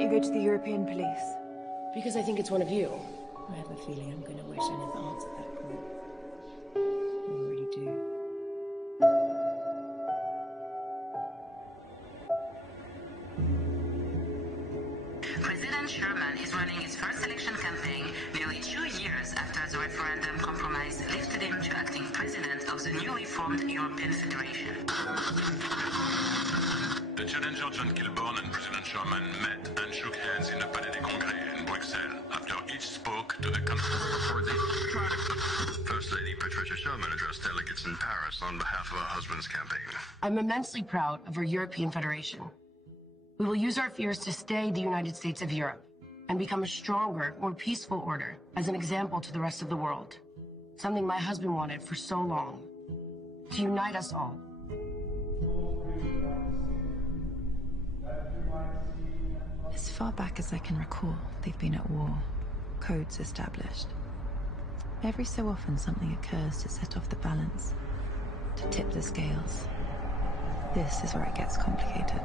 don't you go to the European police? Because I think it's one of you. I have a feeling I'm going to wish I never answered that call. I already do. President Sherman is running his first election campaign nearly 2 years after the referendum compromise lifted him to acting president of the newly formed European Federation. The challenger John Kilburn and President Sherman met and shook hands in the Palais des Congrès in Brussels after each spoke to the country. First Lady Patricia Sherman addressed delegates in Paris on behalf of her husband's campaign. I'm immensely proud of our European Federation. We will use our fears to stay the United States of Europe and become a stronger, more peaceful order as an example to the rest of the world. Something my husband wanted for so long. To unite us all. As far back as I can recall, they've been at war. Codes established. Every so often something occurs to set off the balance, to tip the scales. This is where it gets complicated.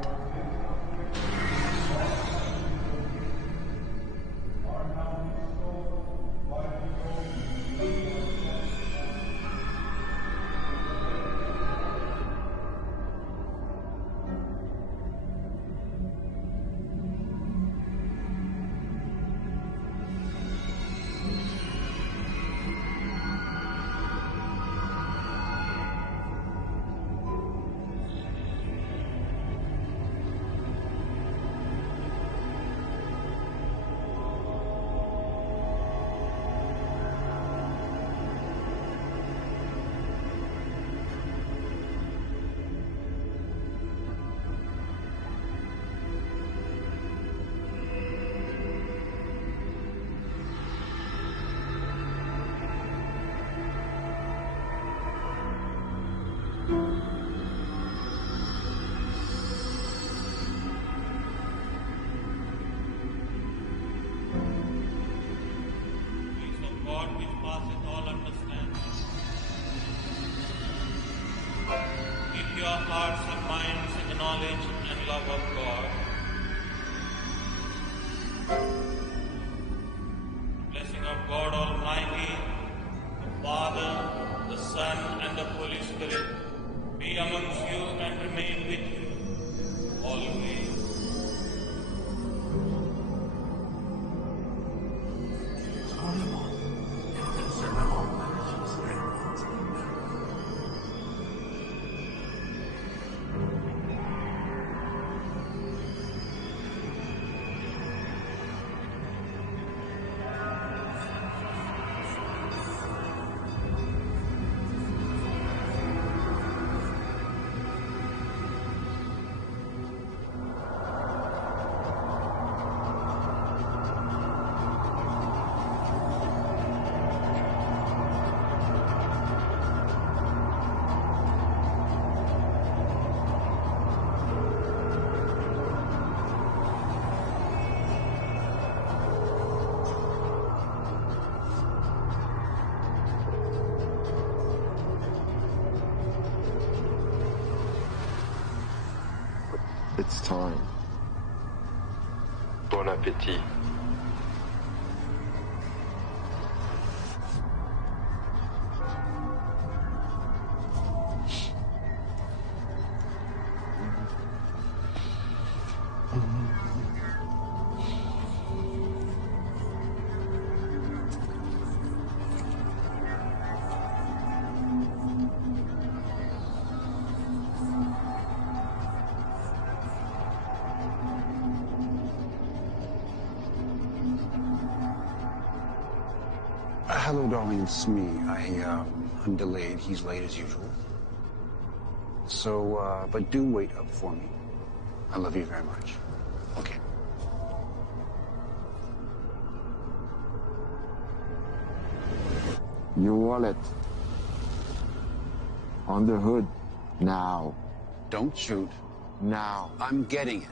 It's time. Bon appétit. Hello, darling, it's me. I'm delayed. He's late as usual. So, but do wait up for me. I love you very much. Okay. Your wallet. On the hood. Now. Don't shoot. Now. I'm getting it.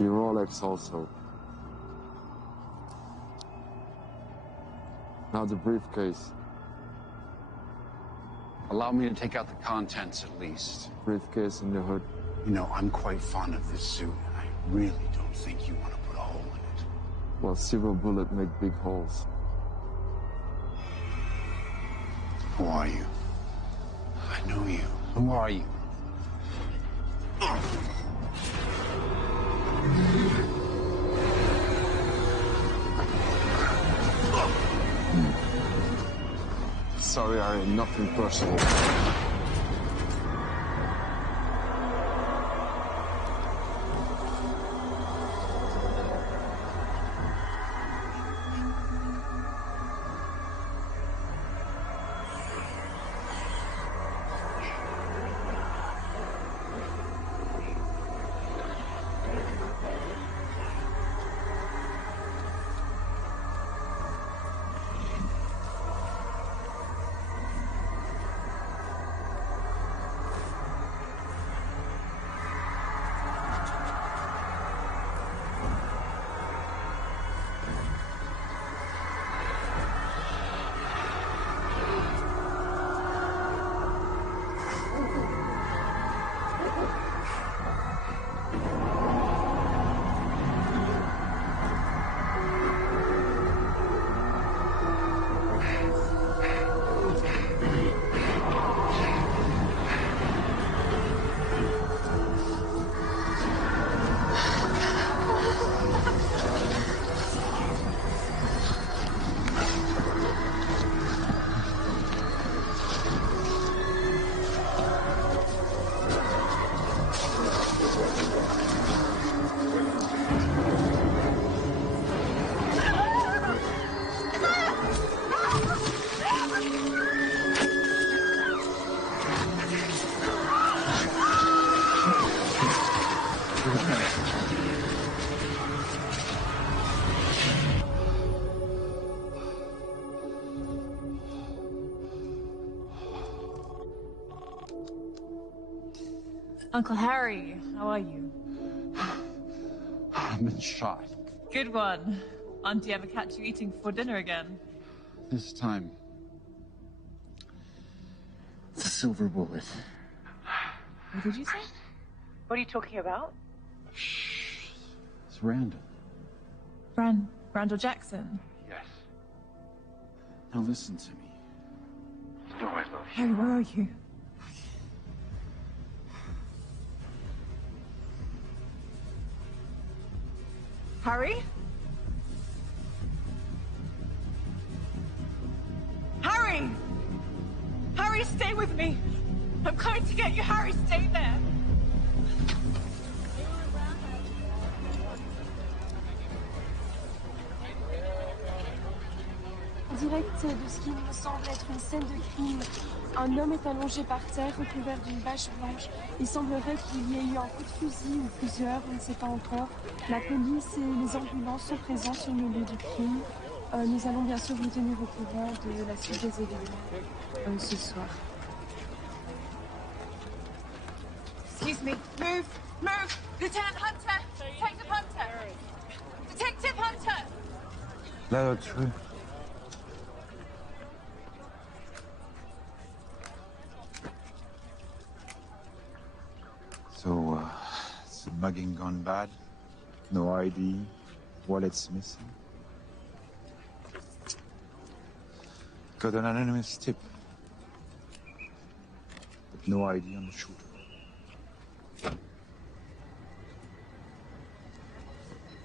Your Rolex also. Now the briefcase. Allow me to take out the contents at least. Briefcase in the hood. You know, I'm quite fond of this suit, and I really don't think you want to put a hole in it. Well, silver bullet make big holes. Who are you? I know you. Who are you? Sorry, Harry, nothing personal. Uncle Harry, how are you? I've been shot. Good one. Auntie ever catch you eating before dinner again? This time, it's a silver bullet. What did you say? What are you talking about? It's Randall. Randall Jackson? Yes. Now listen to me. You know I love you. Harry, where are you? Harry? Harry! Harry, stay with me! I'm coming to get you, Harry, stay there! Direct de ce qui me semble être une scène de crime. Un homme est allongé par terre, recouvert d'une bâche blanche. Il semblerait qu'il y ait eu un coup de fusil ou plusieurs, on ne sait pas encore. La police et les ambulances sont présents sur le lieu du crime. Nous allons bien sûr vous tenir au courant de la suite des événements ce soir. Excuse me. Move! Move! Lieutenant Hunter! Detective Hunter! Detective Hunter! Là, tu veux. So, is the mugging gone bad? No ID, wallet's missing. Got an anonymous tip, but no ID on the shooter.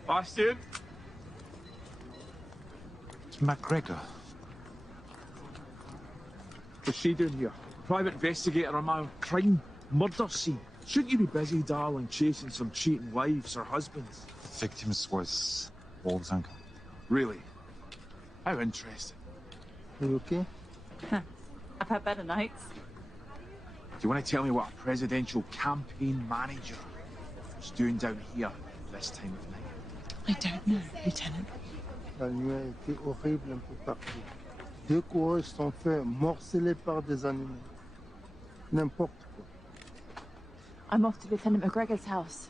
Bastard! It's McGregor. What's she doing here? Private investigator on my crime murder scene. Shouldn't you be busy, darling, chasing some cheating wives or husbands? The victim was Wald's uncle. Really? How interesting. Are you okay? I've had better nights. Do you want to tell me what a presidential campaign manager is doing down here this time of night? I don't know, Lieutenant. La nuit a été horrible un peu partout. 2 coureurs se sont fait morceler par des animaux. N'importe quoi. I'm off to Lieutenant McGregor's house.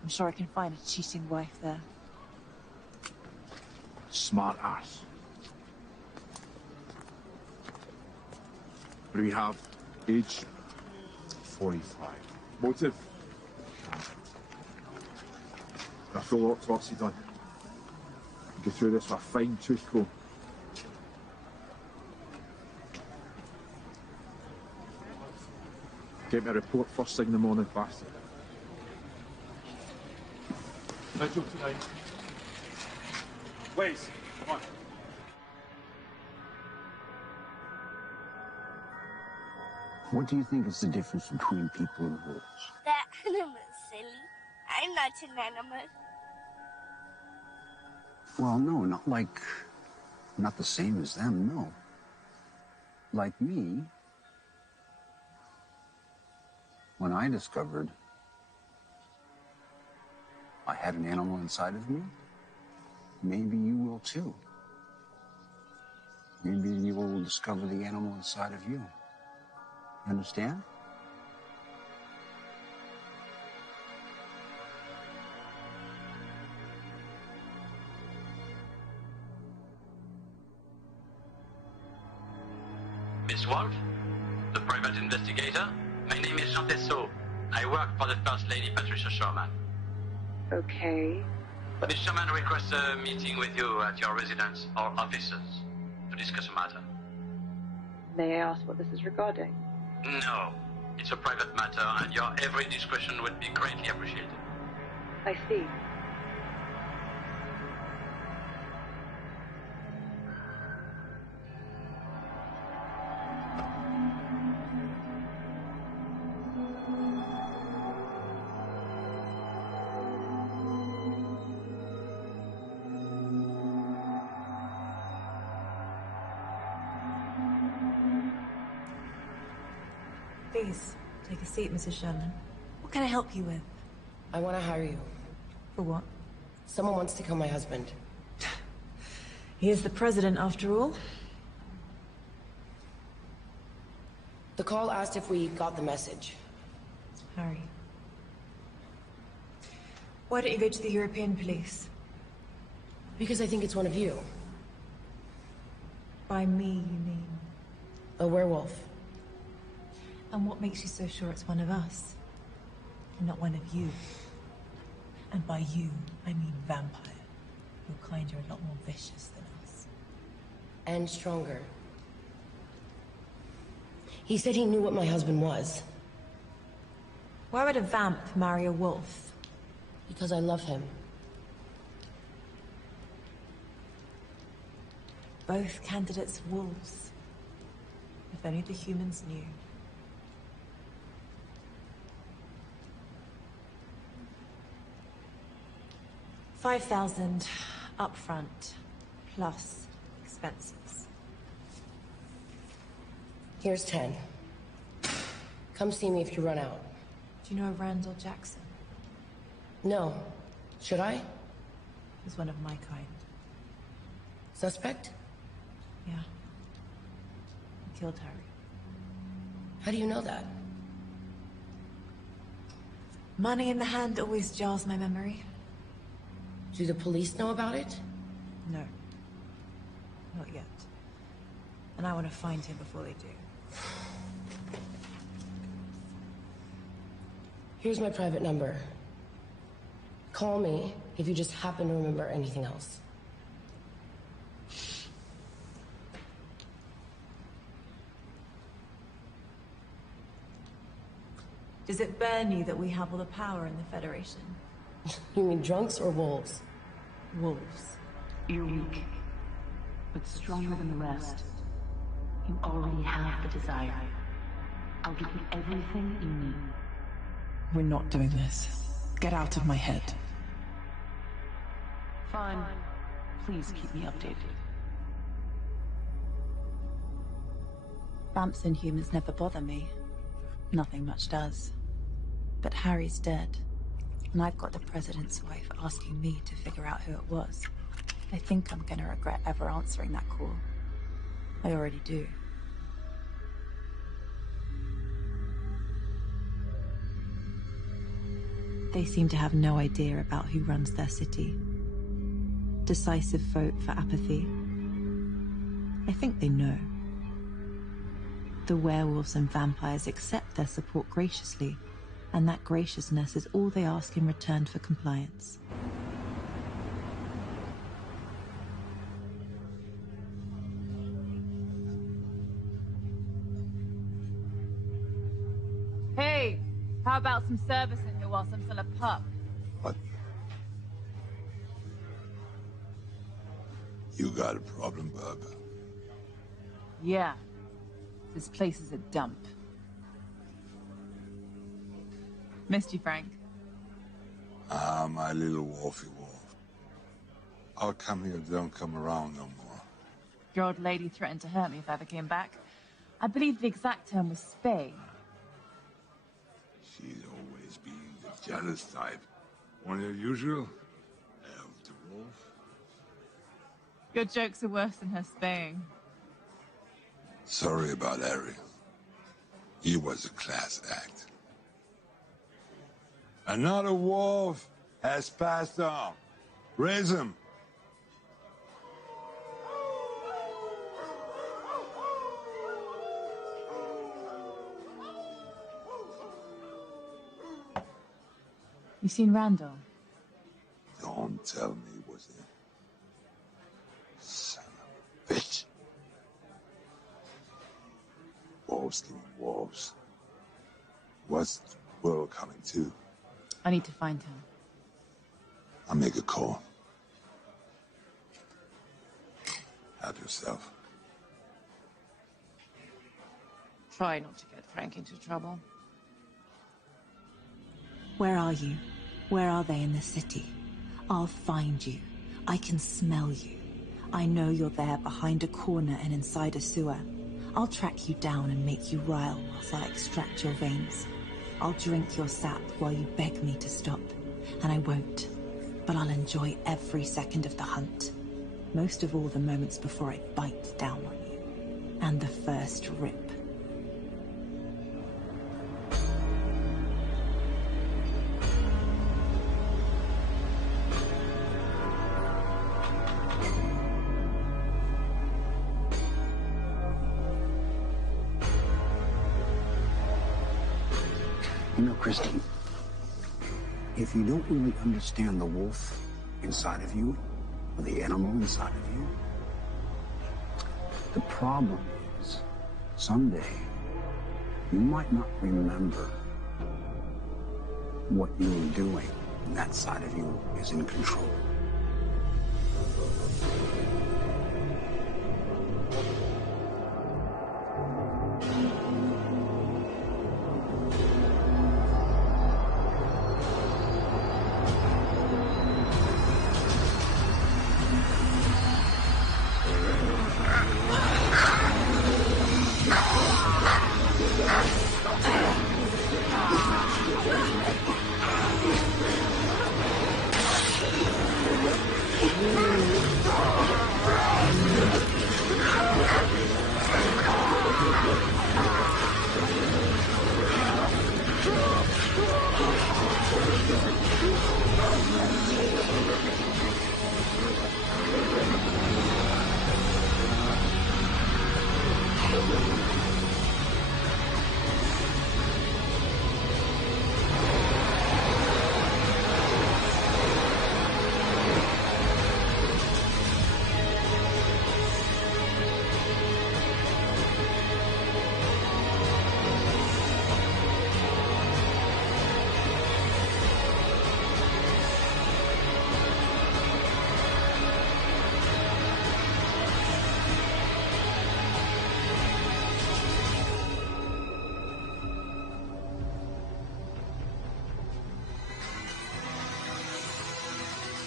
I'm sure I can find a cheating wife there. Smart ass. What do we have? Age? 45. Motive? A full autopsy done. Go through this with a fine-tooth comb. Get me a report first thing in the morning, bastard. No joke tonight. Please, come on. What do you think is the difference between people and wolves? They're animals, silly. I'm not an animal. Well, no, not the same as them, no. Like me, when I discovered I had an animal inside of me, maybe you will too. Maybe you will discover the animal inside of you. Understand? Miss Wolf, the private investigator. My name is Jean Tessot. I work for the First Lady Patricia Sherman. Okay. Miss Sherman requests a meeting with you at your residence or offices to discuss a matter. May I ask what this is regarding? No, it's a private matter and your every discretion would be greatly appreciated. I see. Please, take a seat, Mrs. Sherman. What can I help you with? I want to hire you. For what? Someone wants to kill my husband. He is the president, after all. The call asked if we got the message. Harry. Why don't you go to the European police? Because I think it's one of you. By me, you mean? A werewolf. And what makes you so sure it's one of us? And not one of you? And by you, I mean vampire. Your kind are a lot more vicious than us. And stronger. He said he knew what my husband was. Why would a vamp marry a wolf? Because I love him. Both candidates wolves. If only the humans knew. $5,000 upfront, plus expenses. Here's 10. Come see me if you run out. Do you know Randall Jackson? No. Should I? He's one of my kind. Suspect? Yeah. He killed Harry. How do you know that? Money in the hand always jars my memory. Do the police know about it? No. Not yet. And I want to find him before they do. Here's my private number. Call me if you just happen to remember anything else. Does it burn you that we have all the power in the Federation? You mean drunks or wolves? Wolves. You're weak, but stronger than the rest. You already have the desire. I'll give you everything you need. We're not doing this. Get out of my head. Fine. Please keep me updated. Vamps and humans never bother me. Nothing much does. But Harry's dead. And I've got the president's wife asking me to figure out who it was. I think I'm gonna regret ever answering that call. I already do. They seem to have no idea about who runs their city. Decisive vote for apathy. I think they know. The werewolves and vampires accept their support graciously, and that graciousness is all they ask in return for compliance. Hey, how about some service in here whilst I'm still a pup? What? You got a problem, bub? Yeah. This place is a dump. Missed you, Frank. Ah, my little wolfy wolf. I'll come here, don't come around no more. Your old lady threatened to hurt me if I ever came back. I believe the exact term was spay. She's always been the jealous type. One of the usual. Elf the wolf. Your jokes are worse than her spaying. Sorry about Harry. He was a class act. Another wolf has passed on. Raise him. You seen Randall? Don't tell me it was him. Son of a bitch. Wolves killing wolves. What's the world coming to? I need to find him. I'll make a call. Help yourself. Try not to get Frank into trouble. Where are you? Where are they in the city? I'll find you. I can smell you. I know you're there behind a corner and inside a sewer. I'll track you down and make you rile whilst I extract your veins. I'll drink your sap while you beg me to stop. And I won't. But I'll enjoy every second of the hunt. Most of all the moments before I bite down on you. And the first rip. You know, Christine, if you don't really understand the wolf inside of you, or the animal inside of you, the problem is, someday, you might not remember what you were doing, and that side of you is in control.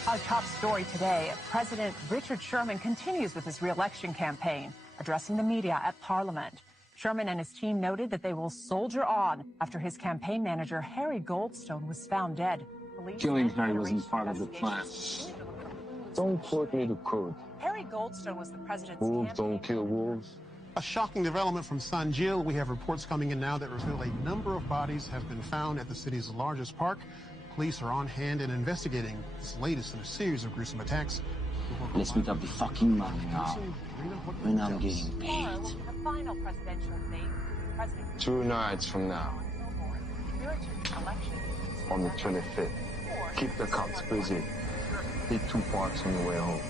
Our top story today, President Richard Sherman continues with his re-election campaign, addressing the media at Parliament. Sherman and his team noted that they will soldier on after his campaign manager, Harry Goldstone, was found dead. Killing Harry wasn't part of the plan. Don't quote me the code. Harry Goldstone was the president's Wolves don't kill wolves. A shocking development from San Gil. We have reports coming in now that reveal a number of bodies have been found at the city's largest park. Police are on hand and investigating this latest in a series of gruesome attacks Let's meet up the fucking money now. When I'm getting paid. The final presidential debate. President 2 nights from now. On the 25th. Keep the cops busy. Hit 2 parks on the way home.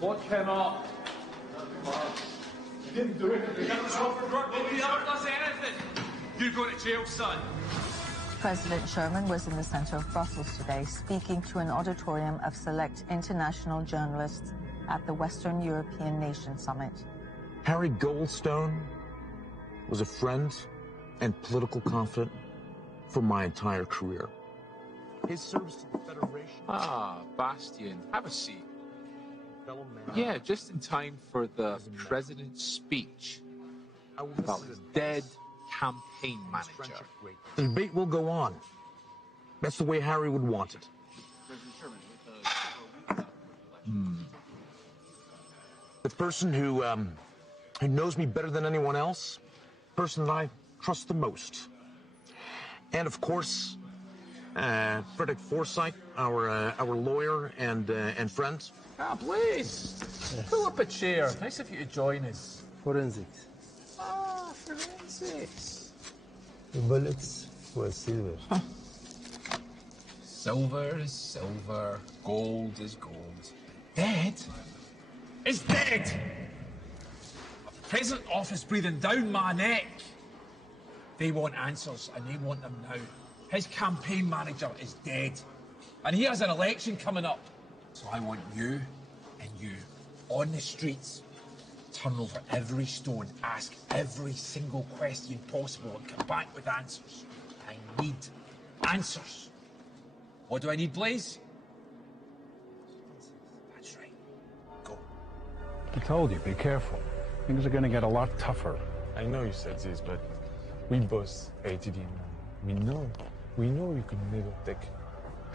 Lock him up. You didn't do it. You never does anything. You go to jail, son. President Sherman was in the center of Brussels today, speaking to an auditorium of select international journalists at the Western European Nation Summit. Harry Goldstone was a friend and political confidant for my entire career. His service to the Federation... Ah, Bastian, have a seat. Yeah, just in time for the president's speech about his dead campaign manager. The debate will go on. That's the way Harry would want it. The person who knows me better than anyone else, the person that I trust the most. And of course, Frederick Forsyth, our lawyer and friend. Ah, please. Pull up a chair. Nice of you to join us. Forensics. Ah, forensics. The bullets were silver. Huh. Silver is silver. Gold is gold. Dead is dead. A present office breathing down my neck. They want answers, and they want them now. His campaign manager is dead. And he has an election coming up. So I want you and you on the streets, turn over every stone, ask every single question possible and come back with answers. I need answers. What do I need, Blaze? That's right. Go. I told you, be careful. Things are gonna get a lot tougher. I know you said this, but we both hated him. We know you could never take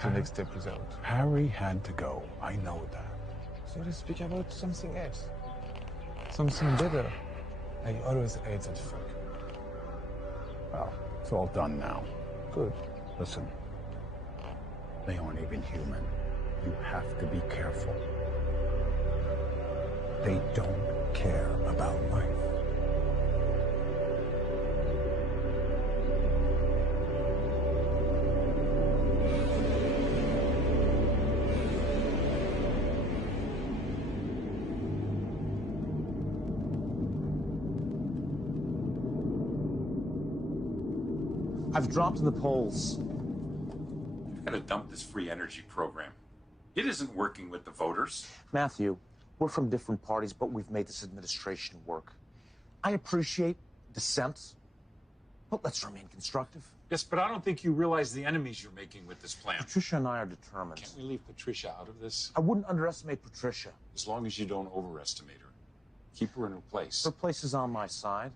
the next step without. Harry had to go. I know that. So let's speak about something else. Something better. I always hate that fuck. Well, it's all done now. Good. Listen, they aren't even human. You have to be careful. They don't care about life. I've dropped in the polls. You've got to dump this free energy program. It isn't working with the voters. Matthew, we're from different parties, but we've made this administration work. I appreciate dissent, but let's remain constructive. Yes, but I don't think you realize the enemies you're making with this plan. Patricia and I are determined. Can't we leave Patricia out of this? I wouldn't underestimate Patricia. As long as you don't overestimate her. Keep her in her place. Her place is on my side,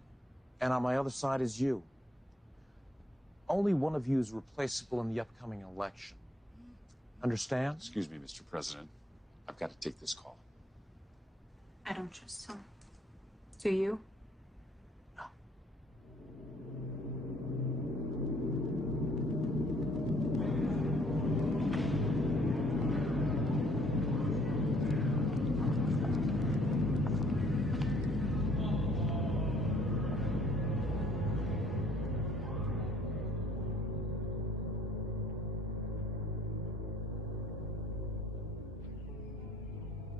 and on my other side is you. Only one of you is replaceable in the upcoming election. Understand? Excuse me, Mr. President. I've got to take this call. I don't trust him. Do you?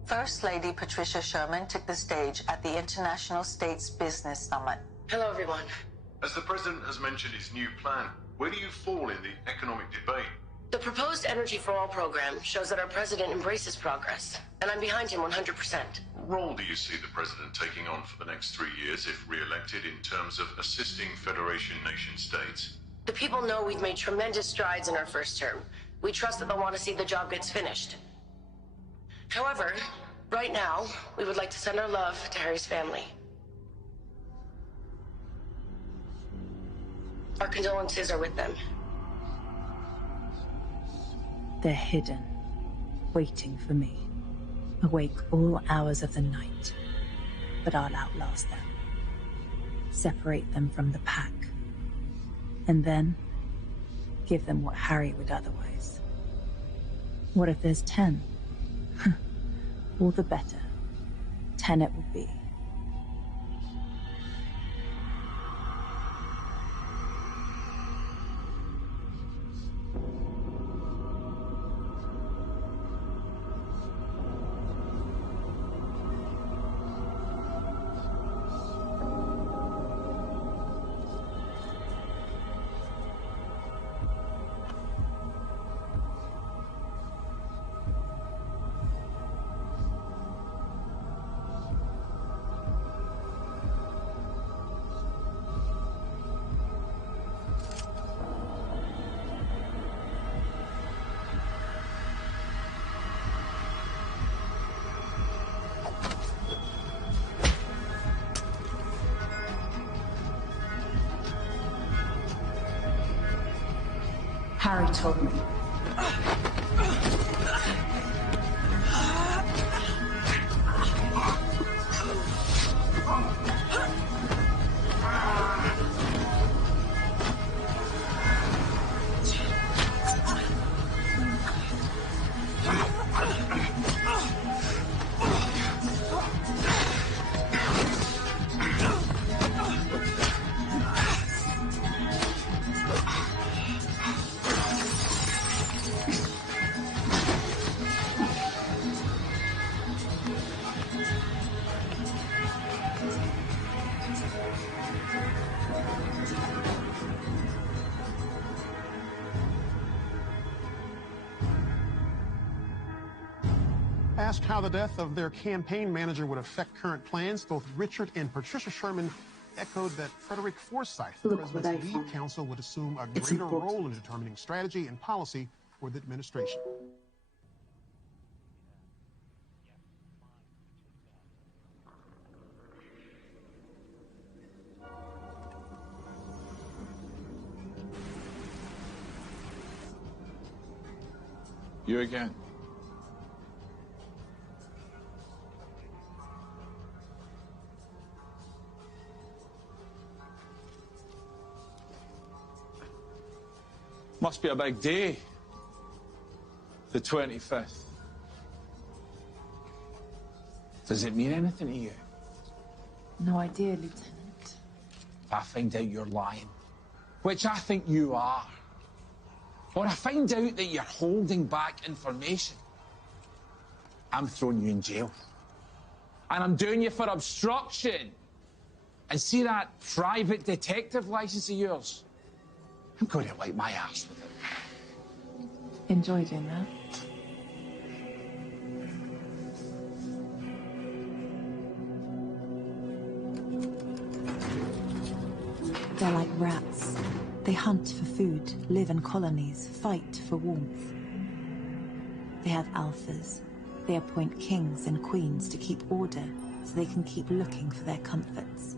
First Lady Patricia Sherman took the stage at the International States Business Summit. Hello, everyone. As the president has mentioned his new plan, where do you fall in the economic debate? The proposed Energy for All program shows that our president embraces progress, and I'm behind him 100%. What role do you see the president taking on for the next 3 years if re-elected in terms of assisting Federation nation states? The people know we've made tremendous strides in our first term. We trust that they'll want to see the job gets finished. However, right now, we would like to send our love to Harry's family. Our condolences are with them. They're hidden, waiting for me, awake all hours of the night. But I'll outlast them. Separate them from the pack, And then give them what Harry would otherwise. What if there's 10? All the better. 10 it will be. Harry told me. Asked how the death of their campaign manager would affect current plans, both Richard and Patricia Sherman echoed that Frederick Forsyth, the president's lead counsel, would assume a greater role in determining strategy and policy for the administration. You again. Must be a big day. The 25th. Does it mean anything to you? No idea, Lieutenant. If I find out you're lying, which I think you are, or I find out that you're holding back information, I'm throwing you in jail. And I'm doing you for obstruction. And see that private detective license of yours? I'm going to wipe my ass with it. Enjoy doing that. They're like rats. They hunt for food, live in colonies, fight for warmth. They have alphas. They appoint kings and queens to keep order so they can keep looking for their comforts.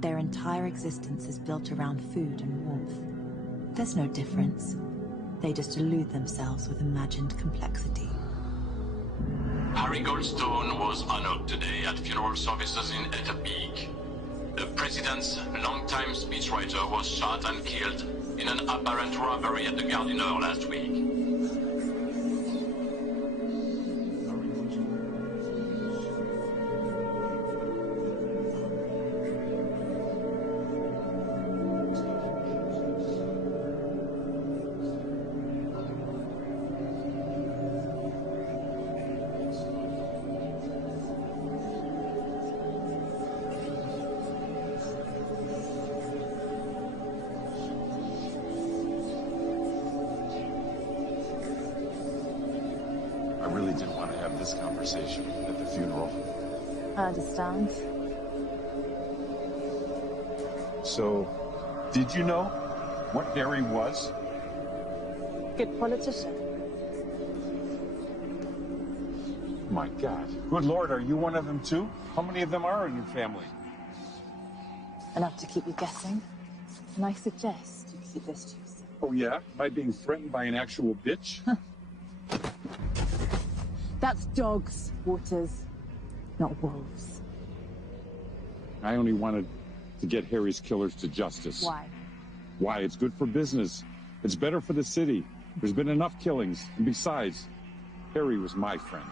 Their entire existence is built around food and warmth. There's no difference. They just elude themselves with imagined complexity. Harry Goldstone was honored today at funeral services in Peak. The president's longtime speechwriter was shot and killed in an apparent robbery at the Gardiner last week. At the funeral. I understand. So, did you know what Harry was? Good politician. My God. Good Lord, are you one of them too? How many of them are in your family? Enough to keep you guessing. And I suggest you keep this to yourself. Oh yeah? By being threatened by an actual bitch? That's dogs, Waters, not wolves. I only wanted to get Harry's killers to justice. Why? Why? It's good for business. It's better for the city. There's been enough killings. And besides, Harry was my friend.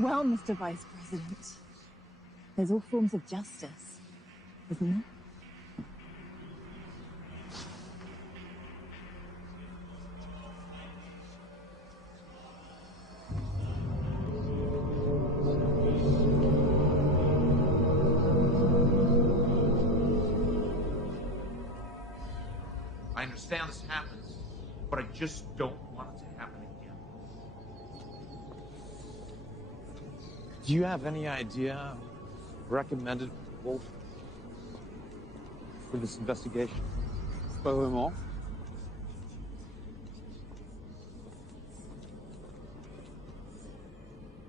Well, Mr. Vice President, there's all forms of justice, isn't there? I understand this happens, but I just don't want it to happen again. Do you have any idea recommended Wolf for this investigation? Pas vraiment.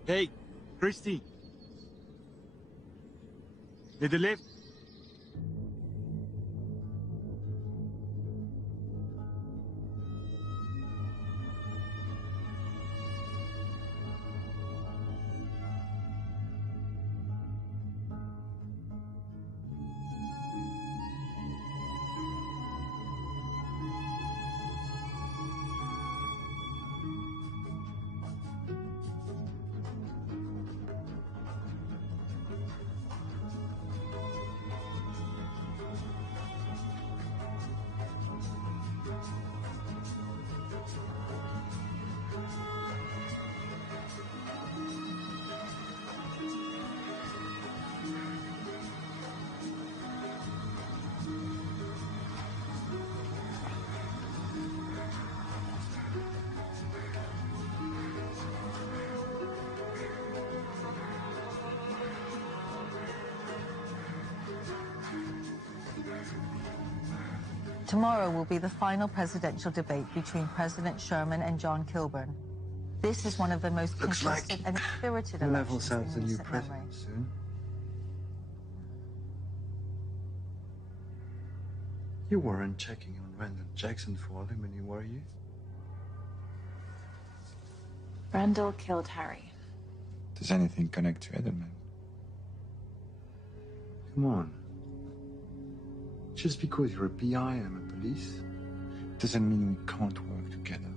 Hey, Christy. Need a lift? Tomorrow will be the final presidential debate between President Sherman and John Kilburn. This is one of the most contested and spirited elections in recent memory. Soon. You weren't checking on Randall Jackson for him, and were you? Randall killed Harry. Does anything connect to Edelman? Come on. Just because you're a PI and I'm a police, doesn't mean we can't work together.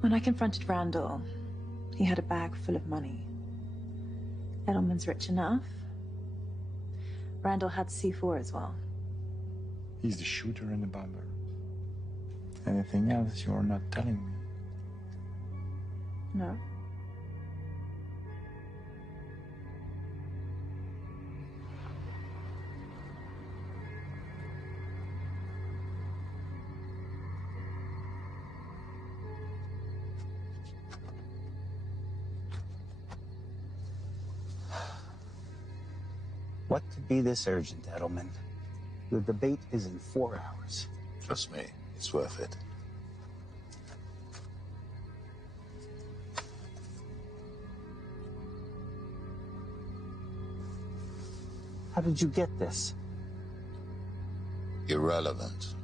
When I confronted Randall, he had a bag full of money. Edelman's rich enough. Randall had C4 as well. He's the shooter and the bomber. Anything else you're not telling me? No. What could be this urgent, Edelman? The debate is in 4 hours. Trust me, it's worth it. How did you get this? Irrelevant.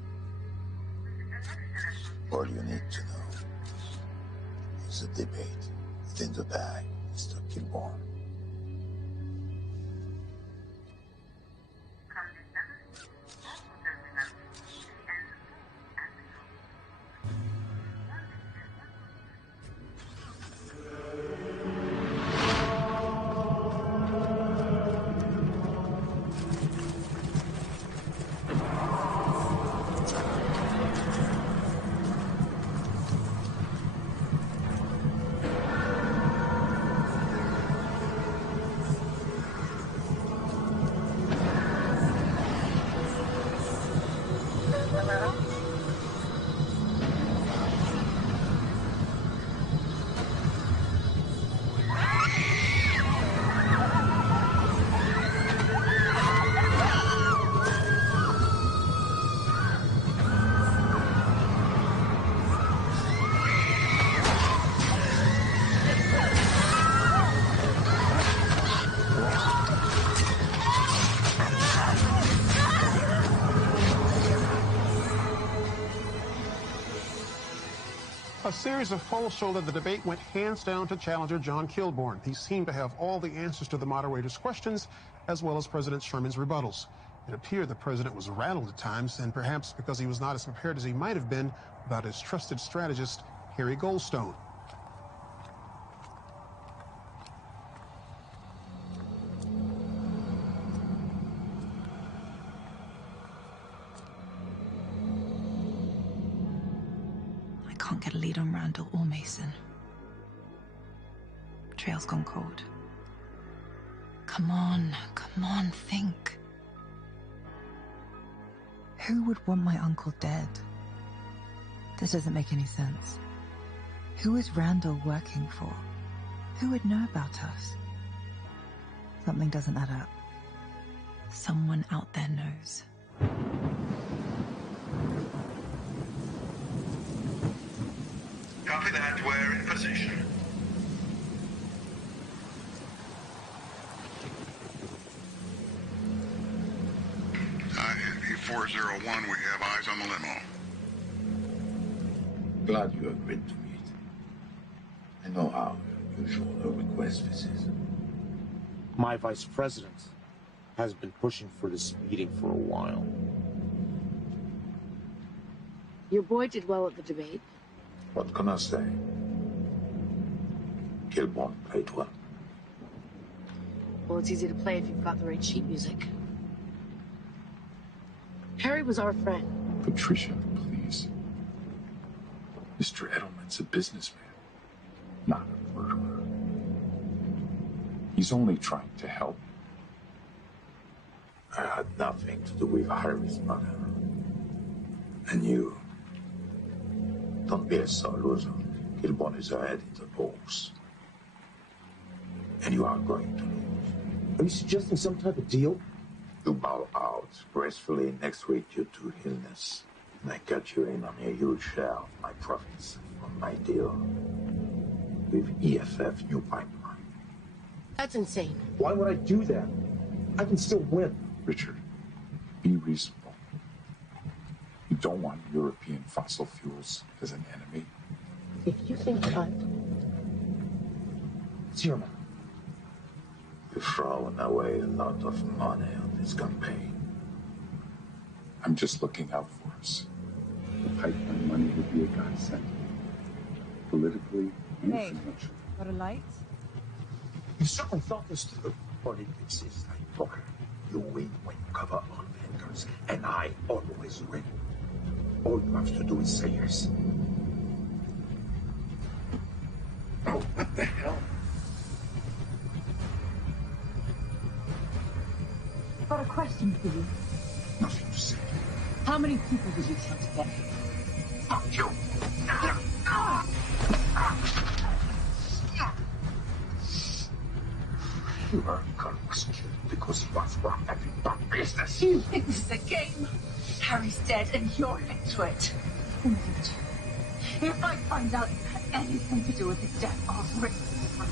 All you need to know is the debate within the bag, Mr. Kilburn. A series of polls show that the debate went hands down to challenger John Kilburn. He seemed to have all the answers to the moderator's questions, as well as President Sherman's rebuttals. It appeared the president was rattled at times, and perhaps because he was not as prepared as he might have been about his trusted strategist, Harry Goldstone. I can't get a lead on Randall or Mason. Trail's gone cold. Come on, think. Who would want my uncle dead? This doesn't make any sense. Who is Randall working for? Who would know about us? Something doesn't add up. Someone out there knows. Copy that. We're in position. Heavy 401, we have eyes on the limo. Glad you agreed to meet. I know how unusual a request this is. My vice president has been pushing for this meeting for a while. Your boy did well at the debate. What can I say? Kilborn played well. Well, it's easy to play if you've got the right sheet music. Harry was our friend. Patricia, please. Mr. Edelman's a businessman, not a murderer. He's only trying to help. I had nothing to do with Harry's murder. And you, don't be a sore loser. Kilborn is ahead in the polls. And you are going to lose. Are you suggesting some type of deal? You bow out gracefully next week due to illness. And I cut you in on a huge share of my profits from my deal with EFF New Pipeline. That's insane. Why would I do that? I can still win. Richard, be reasonable. You don't want European fossil fuels as an enemy. If you think that it's your man. You've thrown away a lot of money on this campaign. I'm just looking out for us. The pipeline money would be a godsend. Politically and Hey, financially. got a light? You certainly thought this through. But it's like poker. You win when you cover all fingers, and I always win. All you have to do is say yes. Oh, what the hell? Got a question for you. Nothing to say. How many people did you kill today? Fuck you! You are was killed because he was wrong at the bad business. You think this is a game? Harry's dead and you're into it. If I find out you had anything to do with his death, I'll rip this from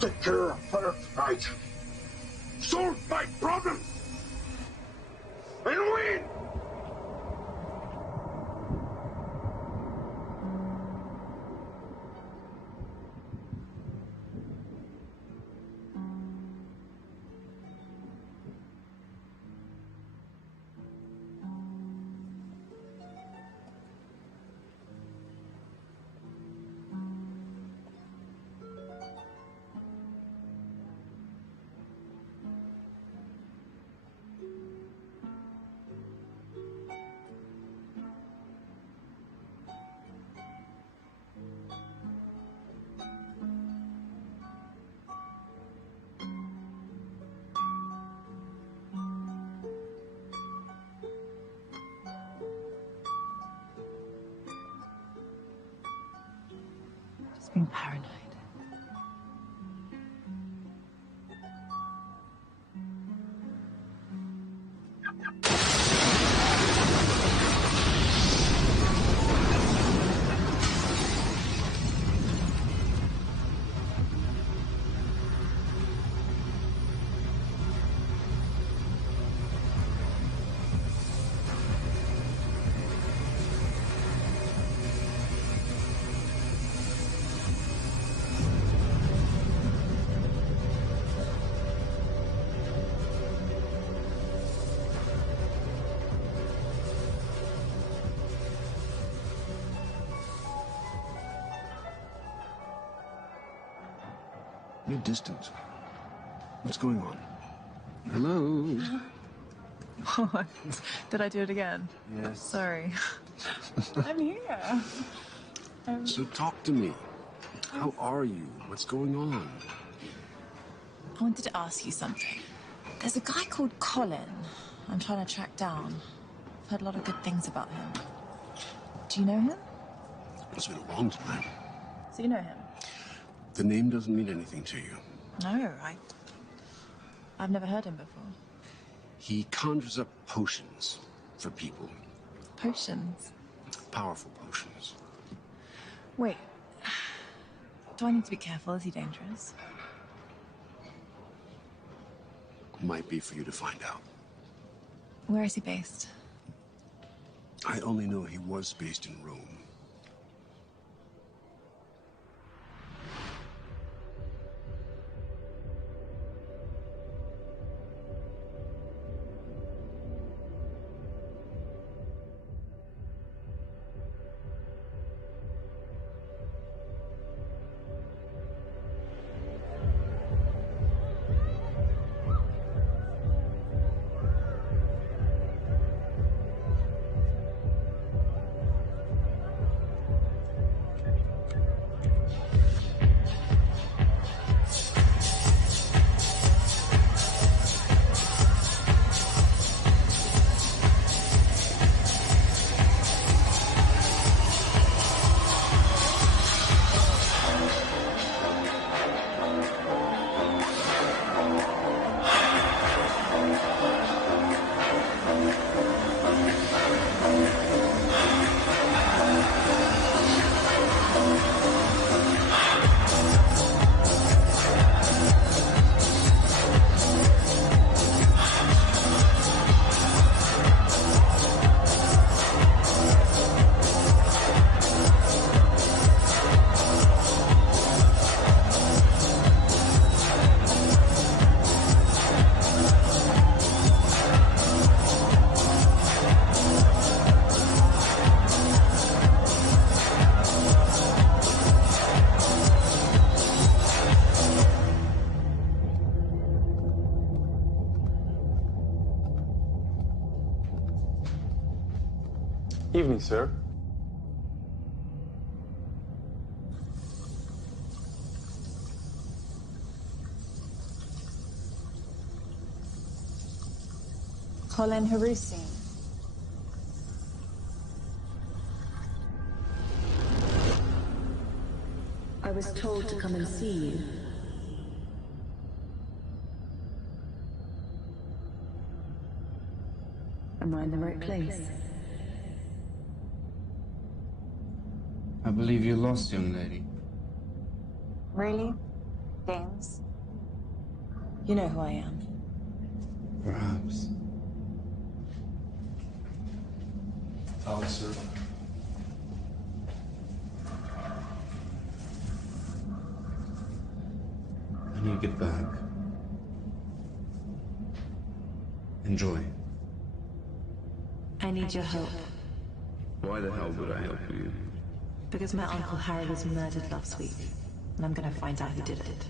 Take care of her tonight. Solve my problem. And win! Being paranoid. You're distant. What's going on? Hello? Did I do it again? Yes. Sorry. I'm here. So talk to me. How are you? What's going on? I wanted to ask you something. There's a guy called Colin I'm trying to track down. I've heard a lot of good things about him. Do you know him? It's been a long time. So you know him? The name doesn't mean anything to you. No, I've never heard him before. He conjures up potions for people. Potions? Powerful potions. Wait. Do I need to be careful? Is he dangerous? Might be for you to find out. Where is he based? I only know he was based in Rome. Evening, sir. Colin Harusi. I was told to come and see you. Am I in the right place? I believe you're lost, young lady. Really? Games? You know who I am. Perhaps. Sir. When you get back, enjoy. I need your help. Why the hell would I help you? Because my Uncle Harry was murdered last week, and I'm gonna find out who did it.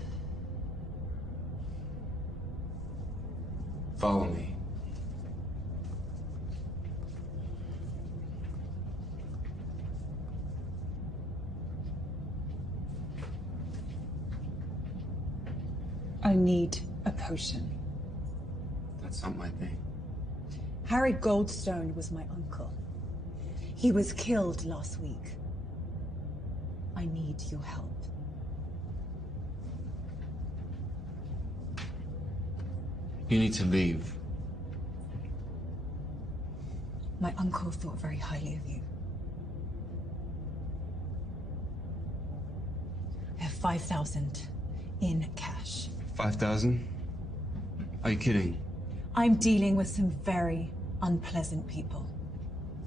Follow me. I need a potion. That's not my thing. Harry Goldstone was my uncle. He was killed last week. I need your help. You need to leave. My uncle thought very highly of you. I have 5,000 in cash. 5,000? Are you kidding? I'm dealing with some very unpleasant people.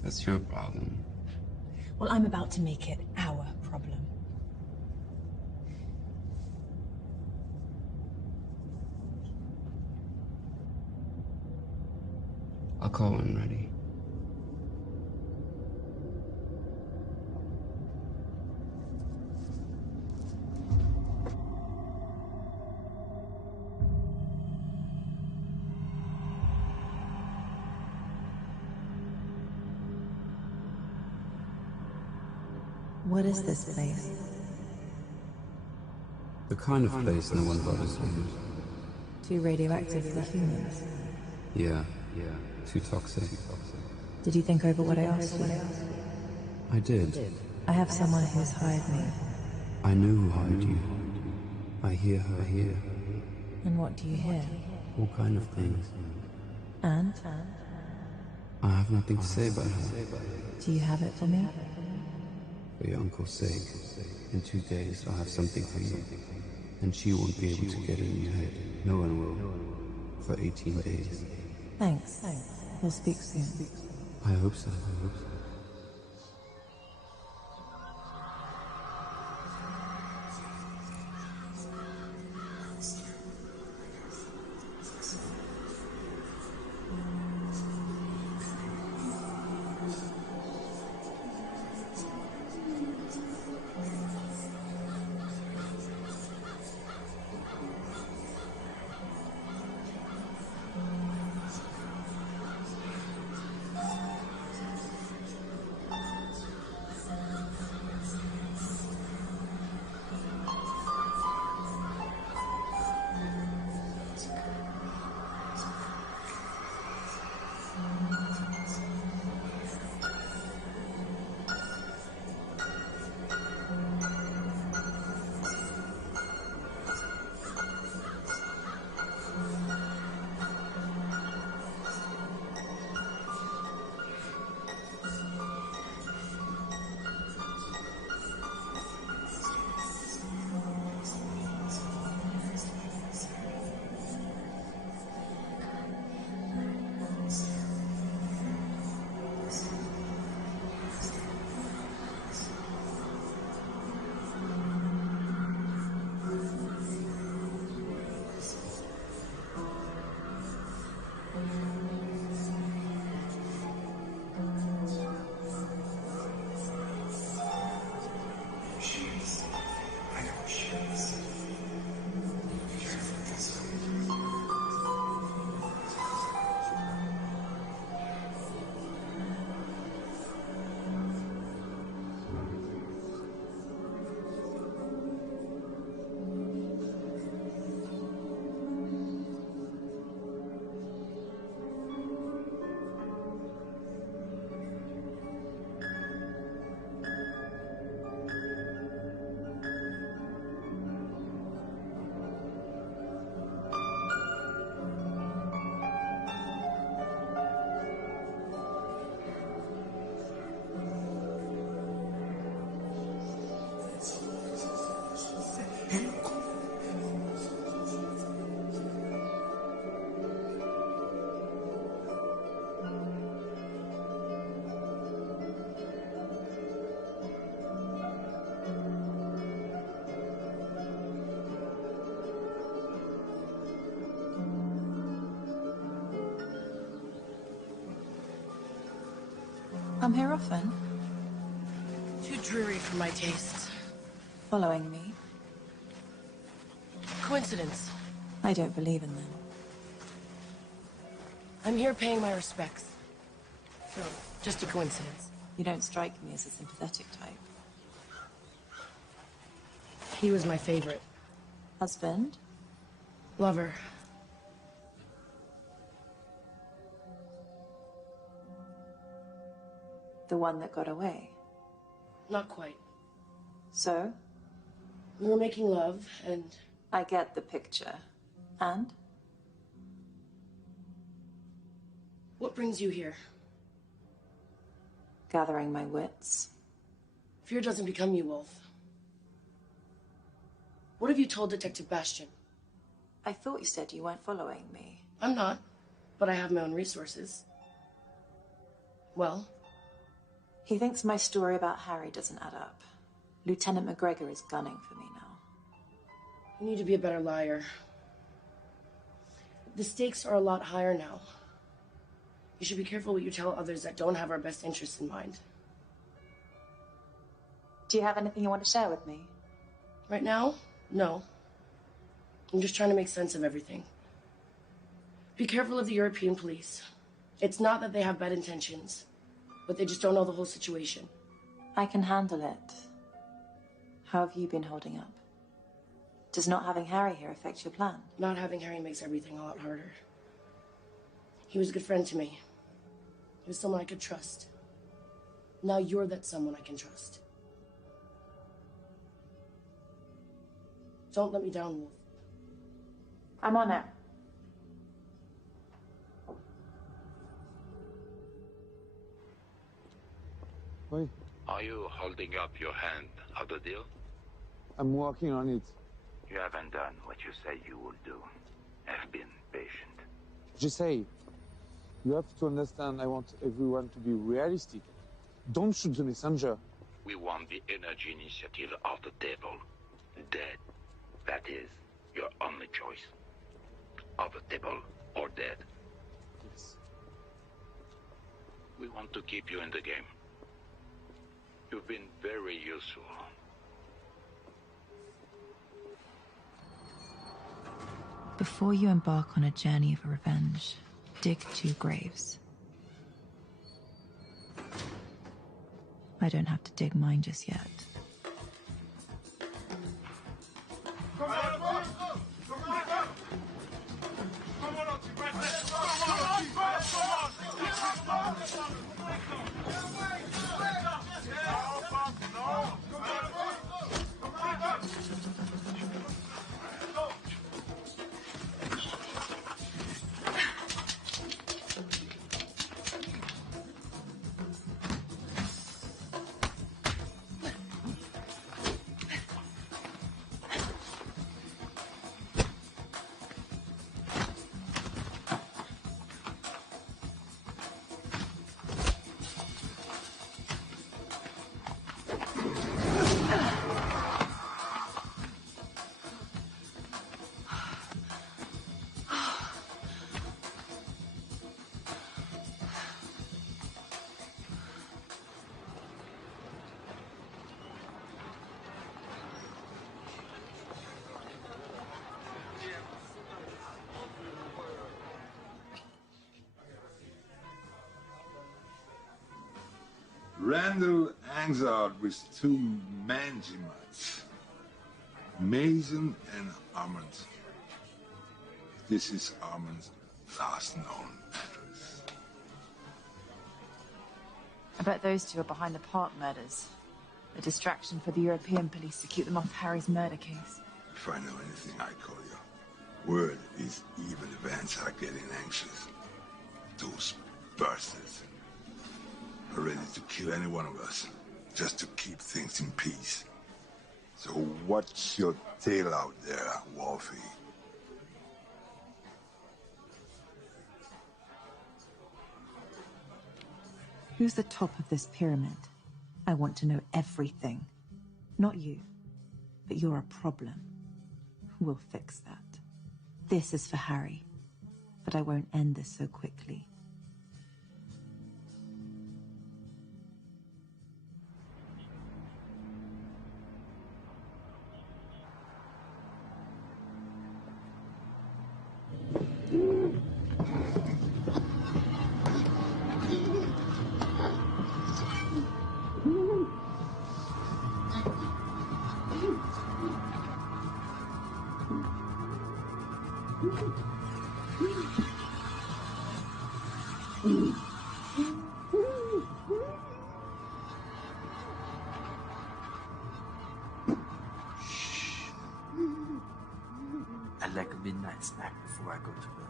That's your problem. Well, I'm about to make it our problem. I'll call when ready. What is this place? The kind of place no one bothers with. Too radioactive for humans? Yeah. Too toxic. Did you think over what I asked you? I did. I have someone who's hired me. I know who hired you. I hear her here. And what do you hear? All kind of things. And? I have nothing to say about her. Do you have it for me? For your uncle's sake. In 2 days, I'll have something for you. And she won't be able to get it in your head. No one will. For 18 days. Thanks. We'll speak soon. I hope so. Come here often? Too dreary for my taste. Following me? Coincidence. I don't believe in them. I'm here paying my respects. So, just a coincidence. You don't strike me as a sympathetic type. He was my favorite. Husband? Lover. The one that got away? Not quite. So? We were making love, and... I get the picture. And? What brings you here? Gathering my wits. Fear doesn't become you, Wolf. What have you told Detective Bastian? I thought you said you weren't following me. I'm not, but I have my own resources. Well? He thinks my story about Harry doesn't add up. Lieutenant McGregor is gunning for me now. You need to be a better liar. The stakes are a lot higher now. You should be careful what you tell others that don't have our best interests in mind. Do you have anything you want to share with me? Right now? No. I'm just trying to make sense of everything. Be careful of the European police. It's not that they have bad intentions, but they just don't know the whole situation. I can handle it. How have you been holding up? Does not having Harry here affect your plan? Not having Harry makes everything a lot harder. He was a good friend to me. He was someone I could trust. Now you're that someone I can trust. Don't let me down, Wolf. I'm on it. Wait. Are you holding up your hand of the deal? I'm working on it. You haven't done what you said you would do. Have been patient. Just say, you have to understand I want everyone to be realistic. Don't shoot the messenger. We want the energy initiative off the table. Dead. That is your only choice. Off the table or dead. Yes. We want to keep you in the game. You've been very useful. Before you embark on a journey of revenge, dig 2 graves. I don't have to dig mine just yet. Randall hangs out with 2 Manjimats, Mason and Armand. This is Armand's last known address. I bet those 2 are behind the Park murders. A distraction for the European police to keep them off Harry's murder case. If I know anything, I call you. Word is even events are getting anxious. Those bastards are ready to kill any one of us, just to keep things in peace. So watch your tail out there, Wolfie. Who's the top of this pyramid? I want to know everything. Not you, but you're a problem. We'll fix that. This is for Harry, but I won't end this so quickly. I'd like a midnight snack before I go to bed.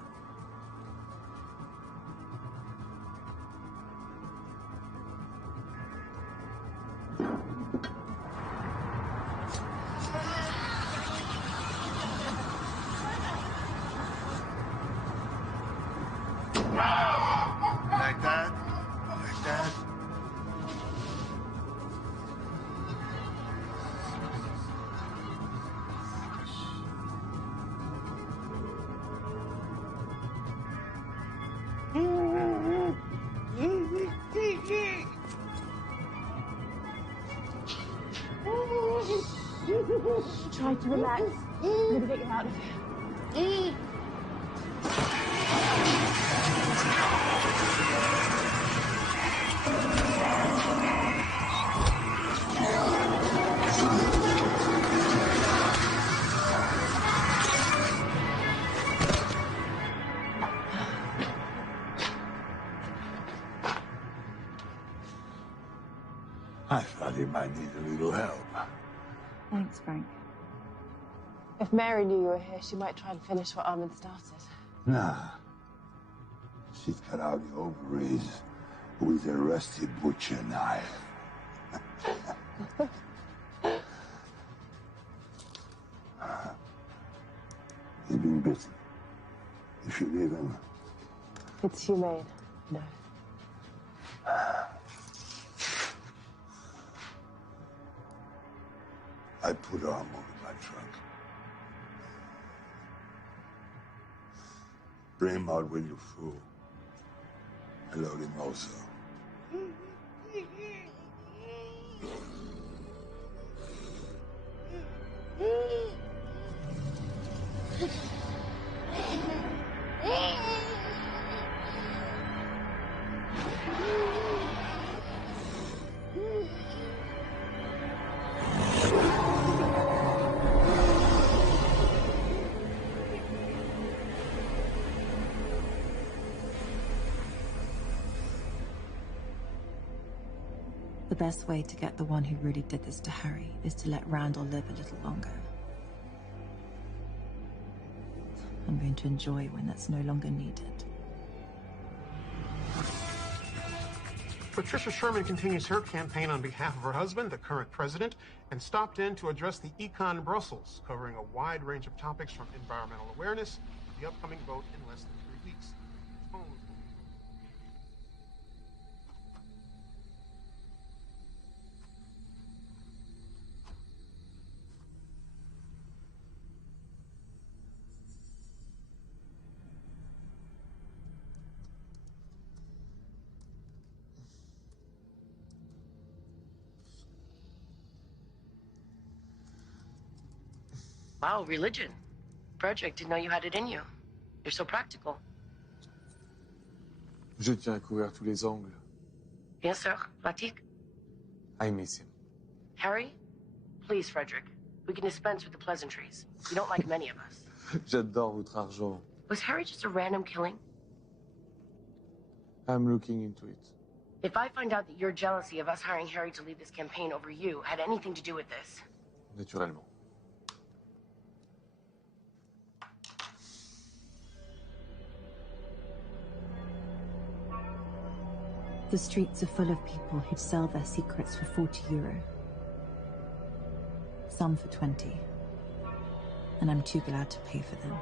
Like that? Like that? Try to relax. I'm gonna get you out of here. thought he might need a little help. Thanks, Frank. If Mary knew you were here, she might try and finish what Armin started. Nah. She'd cut out your ovaries with a rusty butcher knife. He's been bitten. You should leave him. It's humane, no. I put Arm in my trunk. Bring him out when you're full. I load him also. The best way to get the one who really did this to Harry is to let Randall live a little longer. I'm going to enjoy when that's no longer needed. Patricia Sherman continues her campaign on behalf of her husband, the current president, and stopped in to address the econ in Brussels, covering a wide range of topics from environmental awareness to the upcoming vote in less than 3 weeks. Wow, religion. Frederick, didn't know you had it in you. You're so practical. Je tiens à couvrir tous les angles. Bien sûr, pratique. I miss him. Harry, please, Frederick. We can dispense with the pleasantries. You don't like many of us. J'adore votre argent. Was Harry just a random killing? I'm looking into it. If I find out that your jealousy of us hiring Harry to lead this campaign over you had anything to do with this. Naturellement. The streets are full of people who'd sell their secrets for €40. Some for 20. And I'm too glad to pay for them.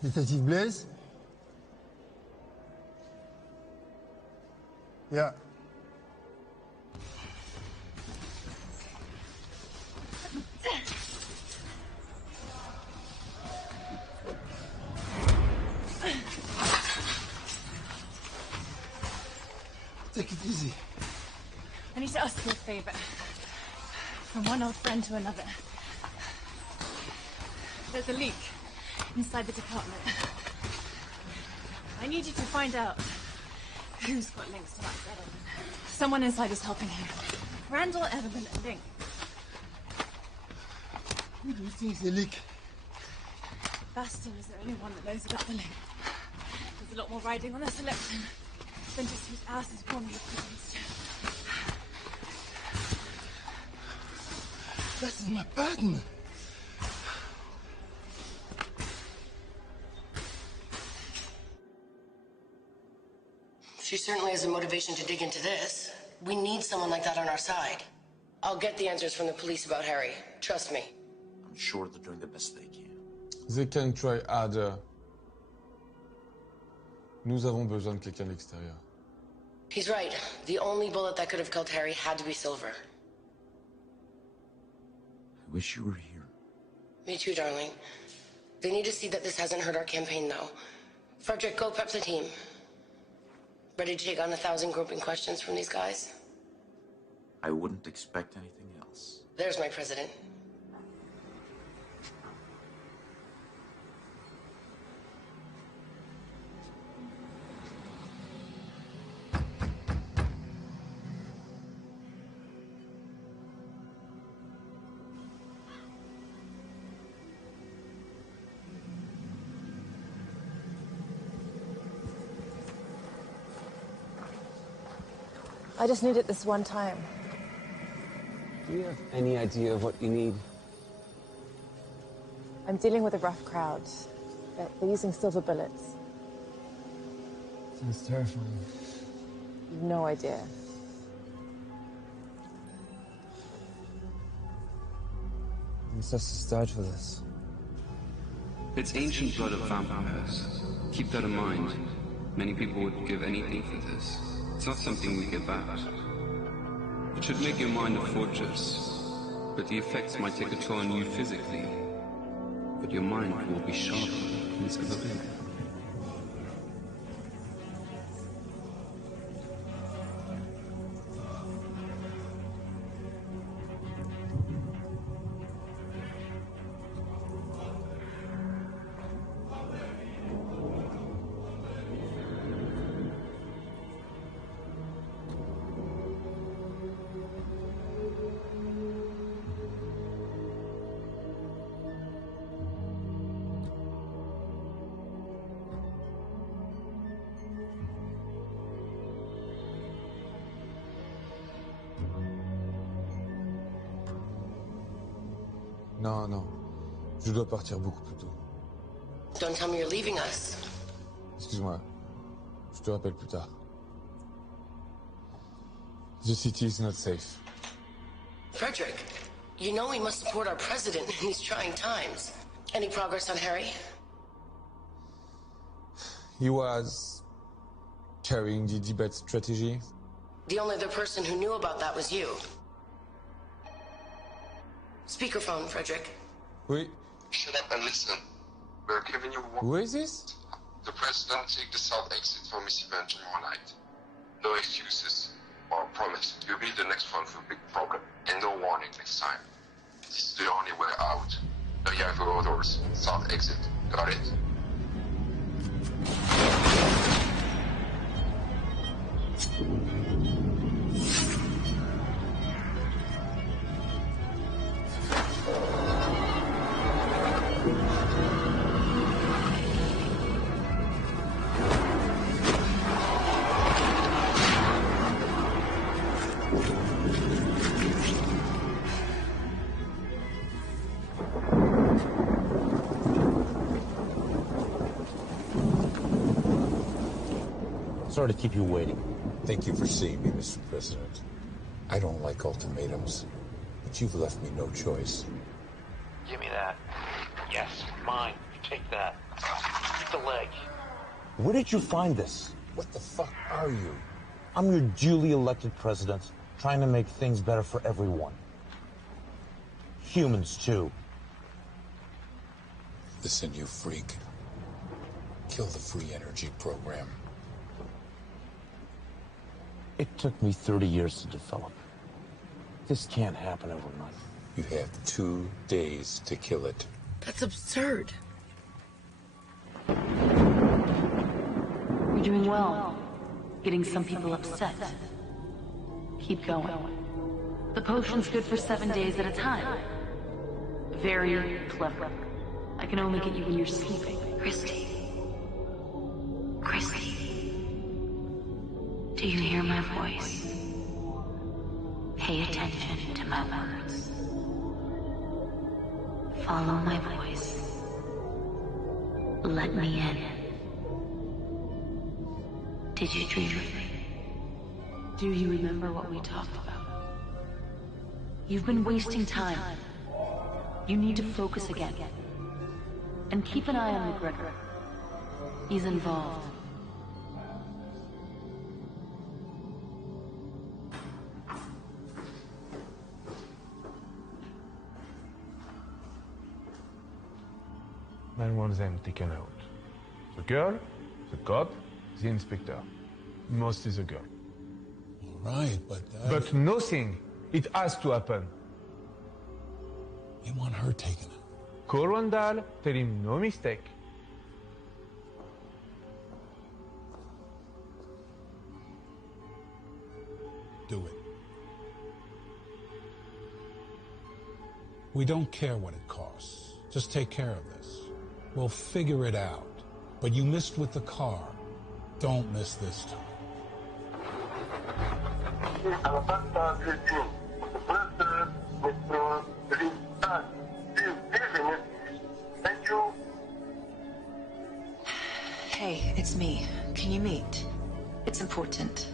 Detective Blaise? Yeah. Take it easy. I need to ask you a favor. From one old friend to another. There's a leak inside the department. I need you to find out who's got links to that settlement. Someone inside is helping him. Randall Edelman and Link. Who do you think is the leak? Baston is the only one that knows about the link. There's a lot more riding on this election than just whose ass is warming the prisons. That's my partner. She certainly has a motivation to dig into this. We need someone like that on our side. I'll get the answers from the police about Harry. Trust me. I'm sure they're doing the best they can. They can try harder. Nous avons besoin de quelqu'un d'extérieur. He's right. The only bullet that could have killed Harry had to be silver. I wish you were here. Me too, darling. They need to see that this hasn't hurt our campaign, though. Frederick, go prep the team. Ready to take on 1,000 groping questions from these guys? I wouldn't expect anything else. There's my president. I just need it this one time. Do you have any idea of what you need? I'm dealing with a rough crowd. They're using silver bullets. Sounds terrifying. You've no idea. Ancestors died for this. It's ancient blood of vampires. Keep that in mind. Many people would give anything for this. It's not something we give out. It should make your mind a fortress, but the effects might take a toll on you physically. But your mind will be sharper than it's ever been. Non, non. Je dois partir beaucoup plus tôt. Don't tell me you're leaving us. Excuse-moi. Je te rappelle plus tard. The city is not safe. Frederick, you know we must support our president in these trying times. Any progress on Harry? He was carrying the debate strategy. The only other person who knew about that was you. Speakerphone, Frederick. Oui. Shut up and listen. We're giving you one. Who is this? The president take the south exit for misadventure tomorrow night. No excuses or promise. You'll be the next one for a big problem. And no warning next time. This is the only way out. No younger orders. South exit. Got it? Sorry to keep you waiting. Thank you for seeing me, Mr. President. I don't like ultimatums, but you've left me no choice. Give me that. Yes, mine. Take that. Take the leg. Where did you find this? What the fuck are you? I'm your duly elected president, trying to make things better for everyone. Humans, too. Listen, you freak. Kill the free energy program. It took me 30 years to develop. This can't happen overnight. You have 2 days to kill it. That's absurd. You're doing well. Getting some people upset. Keep going. The potion's good for 7 days at a time. Very clever. I can only get you when you're sleeping. Christy. Do you hear my voice? Pay attention to my words. Follow my voice. Let me in. Did you dream of me? Do you remember what we talked about? You've been wasting time. You need to focus again. And keep an eye on McGregor. He's involved. I want them taken out. The girl, the cop, the inspector. Mostly the girl. Right, but But nothing It has to happen. You want her taken. Korondal, tell him no mistake. Do it. We don't care what it costs. Just take care of this. We'll figure it out. But you missed with the car. Don't miss this time. Thank you. Hey, it's me. Can you meet? It's important.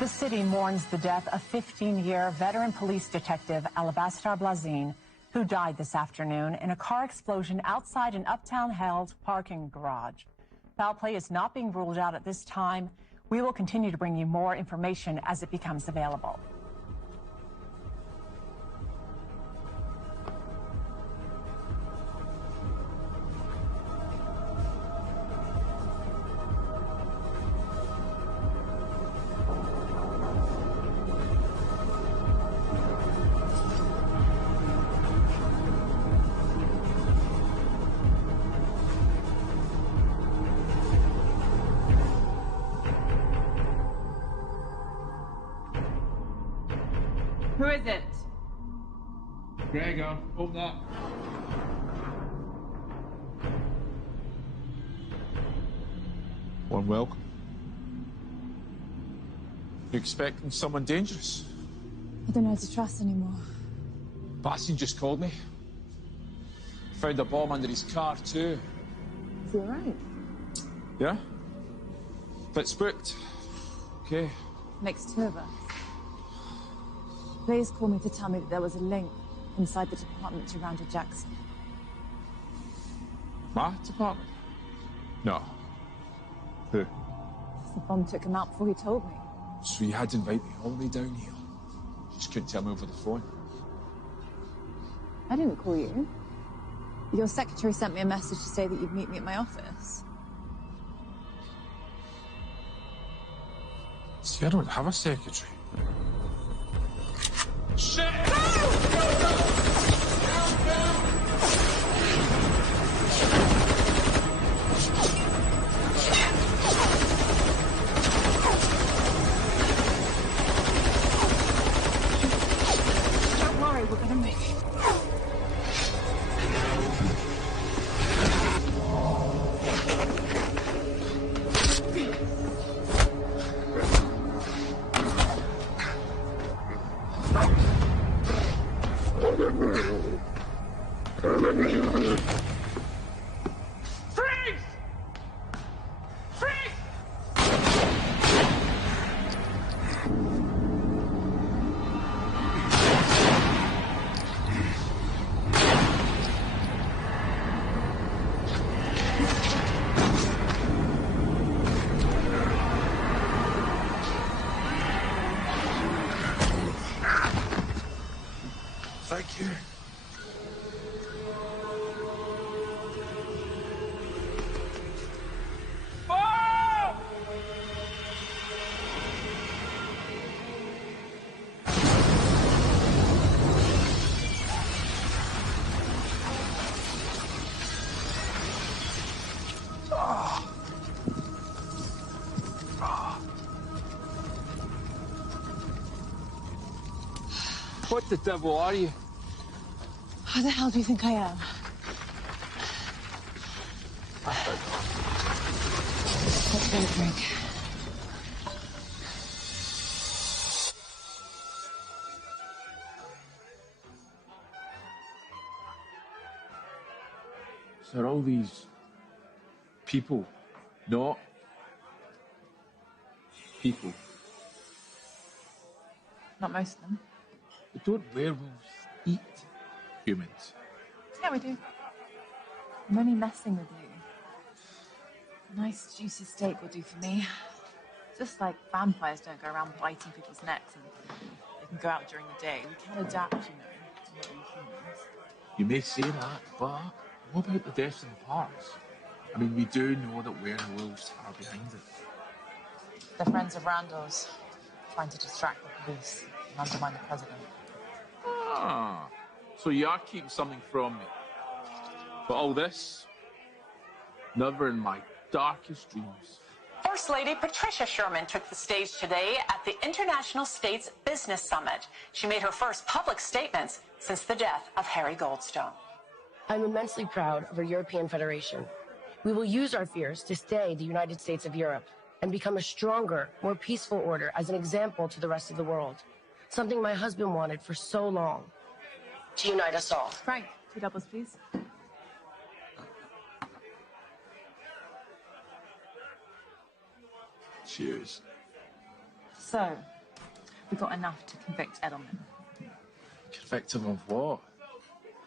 The city mourns the death of 15-year veteran police detective Alabaster Blazin, who died this afternoon in a car explosion outside an uptown held parking garage. Foul play is not being ruled out at this time. We will continue to bring you more information as it becomes available. Who is it? Gregor, open up. Warm welcome. You expecting someone dangerous? I don't know how to trust anymore. Bastian just called me. Found a bomb under his car too. Is he alright? Yeah? Bit spooked. Okay. Makes two of us. Blaze called me to tell me that there was a link inside the department to Randall Jackson. My department? No. Who? The bomb took him out before he told me. So you had to invite me all the way down here. Just couldn't tell me over the phone. I didn't call you. Your secretary sent me a message to say that you'd meet me at my office. See, I don't have a secretary. Shit! Don't worry, we're gonna make it. Thank you. What the devil are you? Who the hell do you think I am? Let's get a drink. So are all these people not people? Not most of them. But don't werewolves eat humans? Yeah, we do. I'm only messing with you. A nice juicy steak will do for me. Just like vampires don't go around biting people's necks and they can go out during the day. We can adapt, you know. We're all humans. You may say that, but what about the deaths in the parks? I mean, we do know that werewolves are behind it. They're friends of Randall's, trying to distract the police and undermine the president. Ah, so you are keeping something from me. But all this, never in my darkest dreams. First Lady Patricia Sherman took the stage today at the International States Business Summit. She made her first public statements since the death of Harry Goldstone. I'm immensely proud of our European Federation. We will use our fears to stay the United States of Europe and become a stronger, more peaceful order as an example to the rest of the world. Something my husband wanted for so long. To unite us all. Frank, 2 doubles, please. Cheers. So, we got enough to convict Edelman. Convict him of what?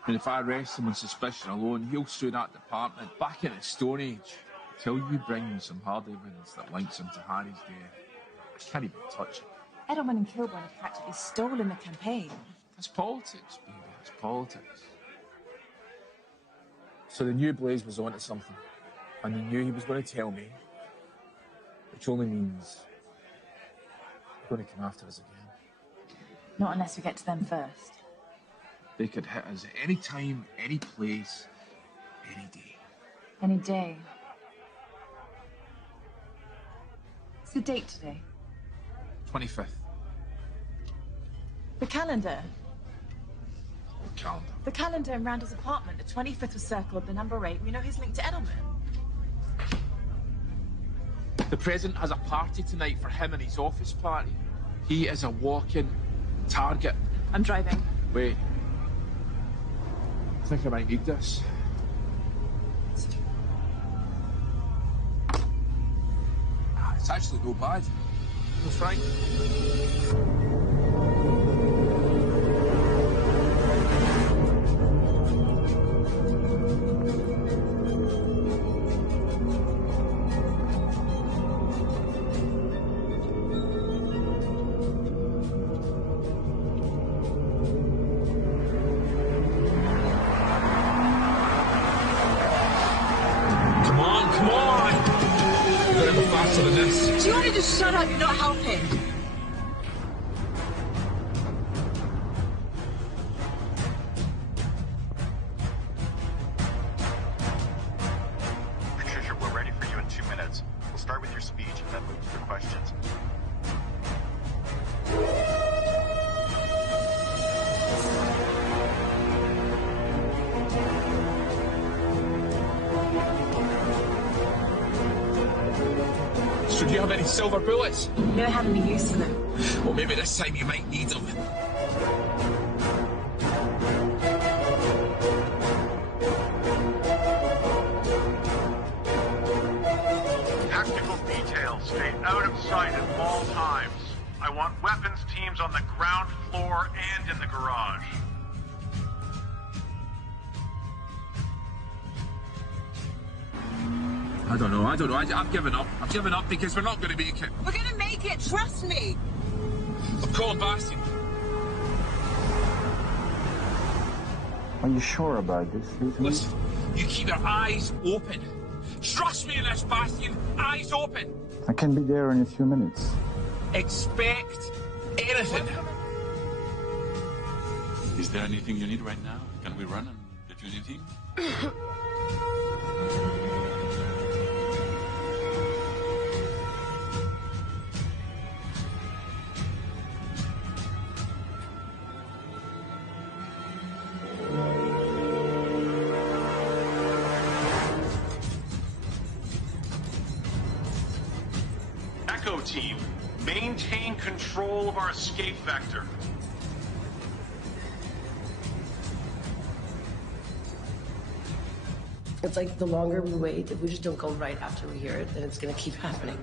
I mean, if I arrest him on suspicion alone, he'll sue that department back in the Stone Age until you bring me some hard evidence that links him to Harry's death. I can't even touch it. Edelman and Kilburn have practically stolen the campaign. That's politics, baby. That's politics. So they knew Blaze was onto something, and they knew he was going to tell me, which only means they're going to come after us again. Not unless we get to them first. They could hit us any time, any place, any day. Any day. What's the date today? 25th. The calendar. What calendar? The calendar in Randall's apartment. The 25th was circled, the number 8. We know he's linked to Edelman. The president has a party tonight for him and his office party. He is a walking target. I'm driving. Wait. I think I might need this. It's actually no bad. No, Frank. Do you want to just shut up? You're not helping. Patricia, we're ready for you in 2 minutes. We'll start with your speech and then move to the questions. So do you have any silver bullets? We don't have any use for them. Well, maybe this time you might need them. Tactical details stay out of sight at all times. I want weapons teams on the ground floor and in the garage. I don't know. I've given up. I've given up because we're not going to make it. We're going to make it. Trust me. I'm calling Bastian. Are you sure about this, Lieutenant? Listen, you keep your eyes open. Trust me in this, Bastian. Eyes open. I can be there in a few minutes. Expect anything. Is there anything you need right now? Can we run and get you anything? Team, maintain control of our escape vector. It's like the longer we wait, if we just don't go right after we hear it, then it's going to keep happening.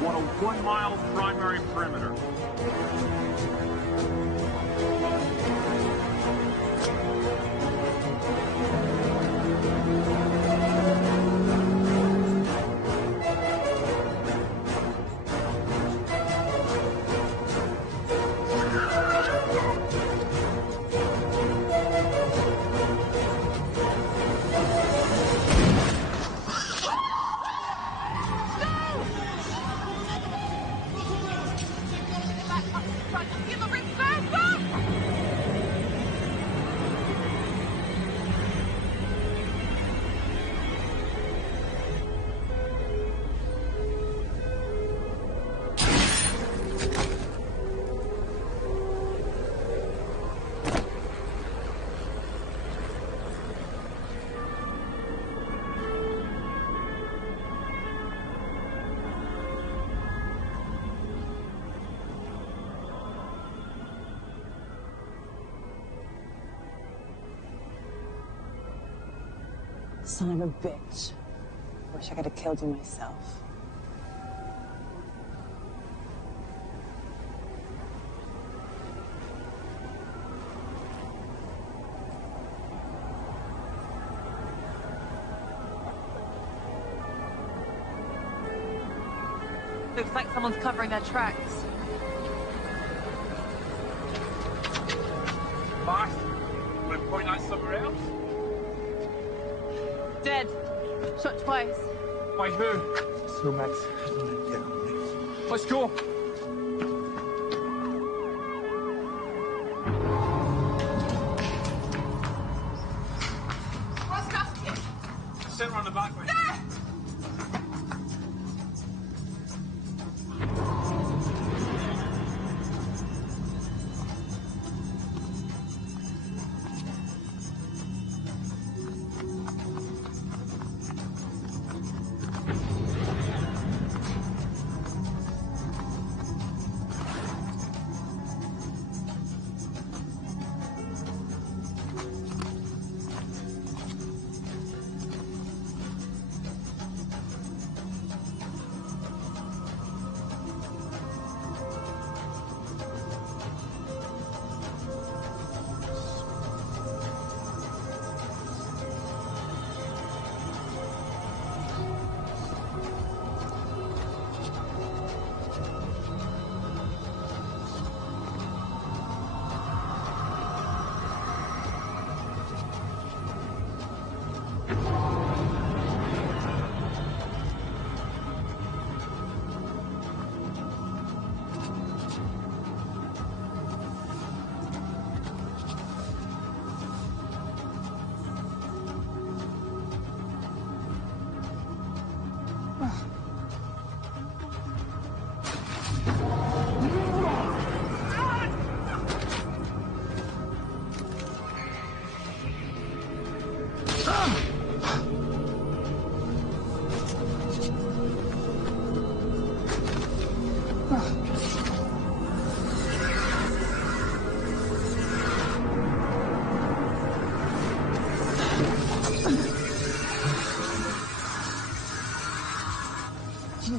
I want a 1-mile primary perimeter. Son of a bitch. Wish I could have killed you myself. Looks like someone's covering their tracks. Boss, we're point out somewhere else? Dead. Shot twice. By who? So Max, get on me. Let's go. What's Basket? Send her on the back way.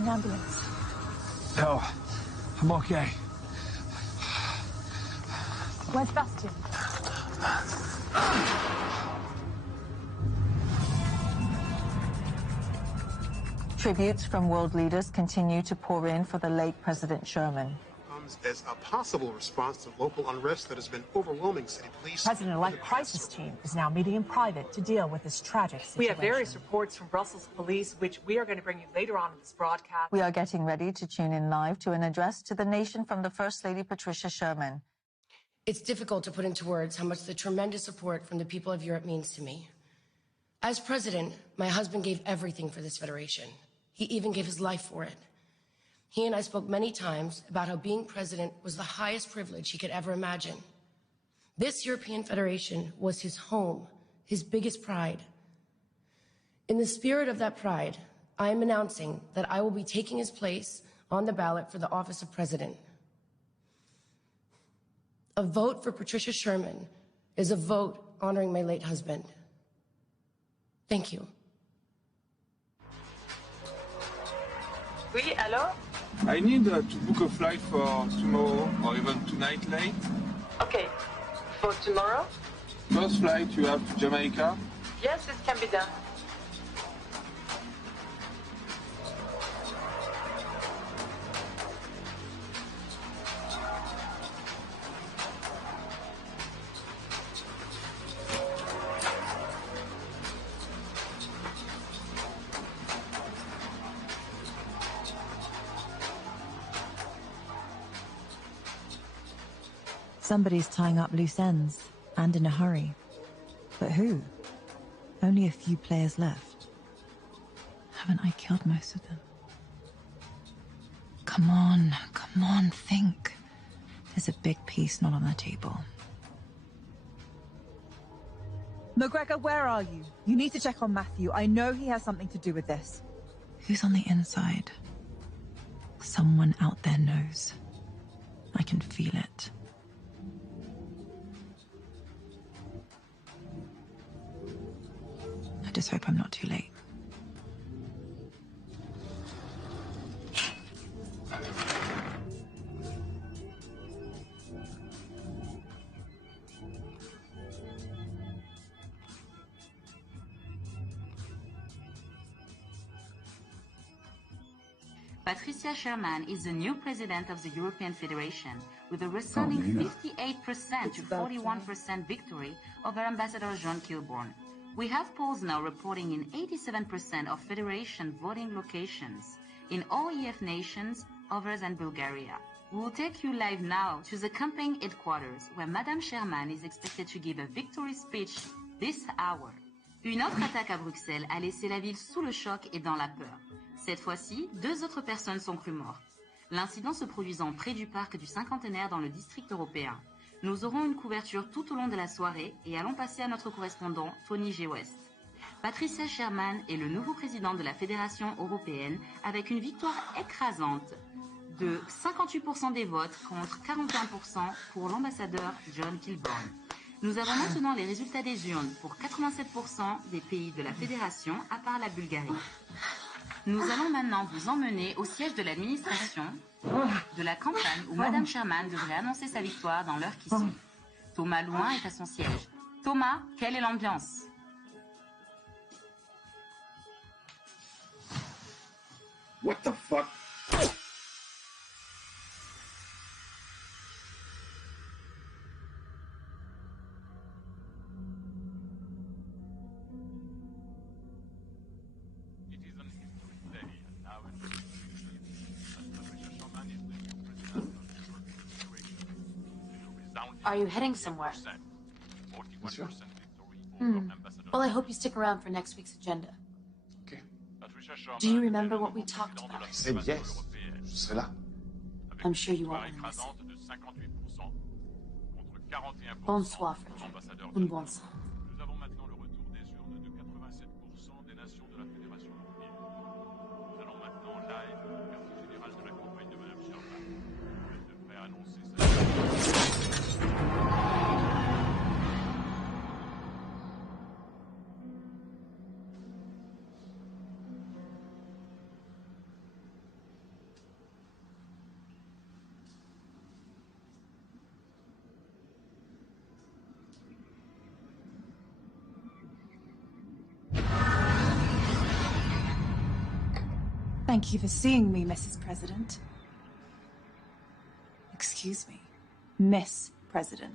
Ambulance. No, I'm okay. Where's Bastion? Tributes from world leaders continue to pour in for the late President Sherman. Comes as a possible response to local unrest that has been overwhelming city police. President-elect crisis team is now meeting in private to deal with this tragic situation. We have various reports from Brussels police, which we are going to bring you later on in this broadcast. We are getting ready to tune in live to an address to the nation from the First Lady Patricia Sherman. It's difficult to put into words how much the tremendous support from the people of Europe means to me. As president, my husband gave everything for this federation. He even gave his life for it. He and I spoke many times about how being president was the highest privilege he could ever imagine. This European Federation was his home, his biggest pride. In the spirit of that pride, I am announcing that I will be taking his place on the ballot for the office of president. A vote for Patricia Sherman is a vote honoring my late husband. Thank you. Oui, allô? I need to book a flight for tomorrow or even tonight late. Okay. For tomorrow? First flight you have to Jamaica? Yes, it can be done. Somebody's tying up loose ends, and in a hurry. But who? Only a few players left. Haven't I killed most of them? Come on, think. There's a big piece not on the table. McGregor, where are you? You need to check on Matthew. I know he has something to do with this. Who's on the inside? Someone out there knows. I can feel it. I just hope I'm not too late. Patricia Sherman is the new president of the European Federation, with a resounding 58% to 41% victory over Ambassador John Kilbourne. We have polls now reporting in 87% of Federation voting locations in all EF nations other than Bulgaria. We will take you live now to the campaign headquarters, where Madame Sherman is expected to give a victory speech this hour. Une autre attaque à Bruxelles a laissé la ville sous le choc et dans la peur. Cette fois-ci, 2 autres personnes sont crues mortes. L'incident se produisant près du parc du Cinquantenaire dans le district européen. Nous aurons une couverture tout au long de la soirée et allons passer à notre correspondant Tony G. West. Patricia Sherman est le nouveau président de la Fédération européenne avec une victoire écrasante de 58% des votes contre 41% pour l'ambassadeur John Kilbourne. Nous avons maintenant les résultats des urnes pour 87% des pays de la Fédération à part la Bulgarie. Nous allons maintenant vous emmener au siège de l'administration de la campagne où Madame Sherman devrait annoncer sa victoire dans l'heure qui suit. Thomas Louin est à son siège. Thomas, quelle est l'ambiance? What the fuck? Are you heading somewhere? Sure. Well, I hope you stick around for next week's agenda. Okay. Do you remember what we talked about? I said yes. Je serai là. I'm sure you won't miss it. Bonsoir, Frederick. Un bon sang. Nous avons maintenant le retour des urnes de 87% des nations de la Fédération européenne. Nous allons maintenant live au quartier général de la campagne de Madame Sherman. Elle devrait annoncer sa... Thank you for seeing me, Mrs. President. Excuse me, Miss President.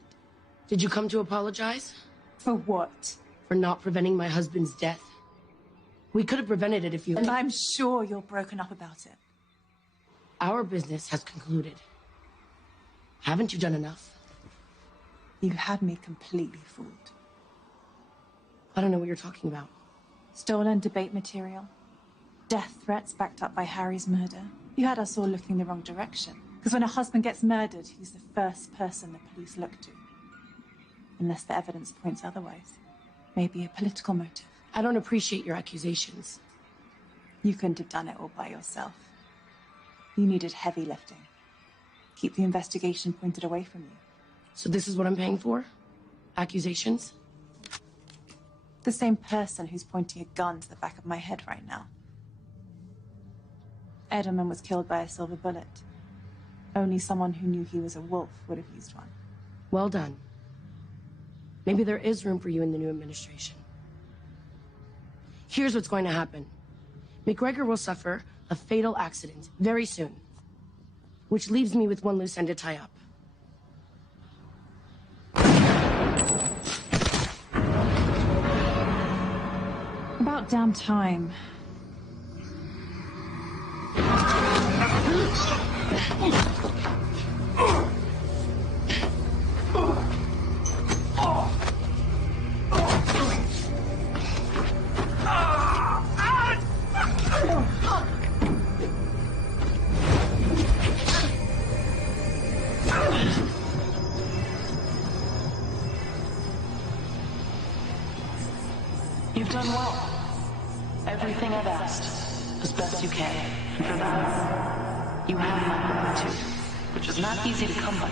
Did you come to apologize? For what? For not preventing my husband's death. We could have prevented it if you... And I'm sure you're broken up about it. Our business has concluded. Haven't you done enough? You had me completely fooled. I don't know what you're talking about. Stolen debate material. Death threats backed up by Harry's murder. You had us all looking in the wrong direction. Because when a husband gets murdered, he's the first person the police look to. Unless the evidence points otherwise. Maybe a political motive. I don't appreciate your accusations. You couldn't have done it all by yourself. You needed heavy lifting. Keep the investigation pointed away from you. So this is what I'm paying for? Accusations? The same person who's pointing a gun to the back of my head right now. Edelman was killed by a silver bullet. Only someone who knew he was a wolf would have used one. Well done. Maybe there is room for you in the new administration. Here's what's going to happen. McGregor will suffer a fatal accident very soon, which leaves me with one loose end to tie up. About damn time. You've done well. Everything I've asked, as best you can. And for that, you have my gratitude, which is not easy to come by.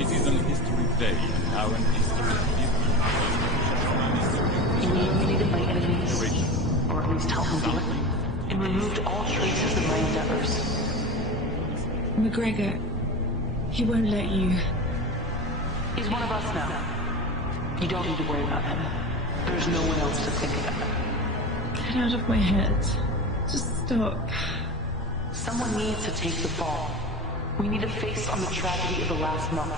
It is an history day, and now an history You eliminated my enemies, or at least helped them do it, and removed all traces of my endeavors. McGregor, he won't let you. He's one of us now. You don't need to worry about him. There's no one else to think about. Get out of my head. Just stop. Someone needs to take the fall. We need a face on the tragedy of the last month.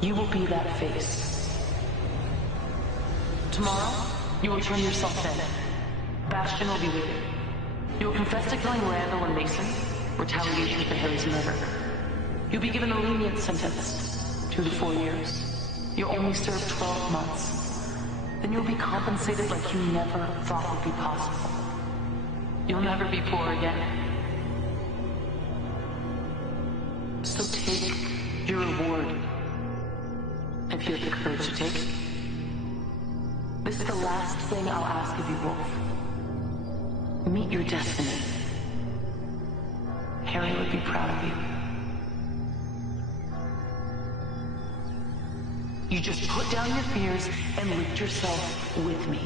You will be that face. Tomorrow, you will turn yourself in. Bastion will be with you. You will confess to killing Randall and Mason, retaliation for Harry's murder. You'll be given a lenient sentence, 2 to 4 years. You'll only serve 12 months. Then you'll be compensated like you never thought would be possible. You'll never be poor again. So take your reward, if you have the courage to take it. This is the last thing I'll ask of you, Wolf. Meet your destiny. Harry would be proud of you. You just put down your fears and lift yourself with me.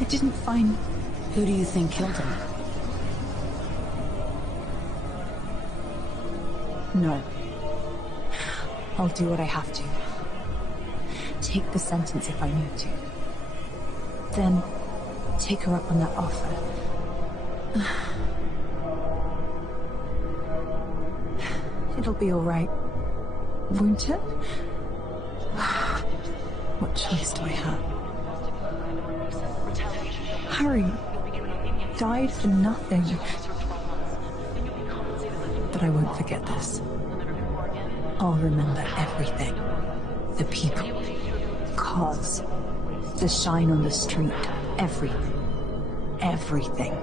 I didn't find... Who do you think killed him? No. I'll do what I have to. Take the sentence if I need to. Then, take her up on that offer. It'll be all right, won't it? What choice do I have? Harry died for nothing. But I won't forget this. I'll remember everything. The people, cars, the shine on the street, everything. Everything.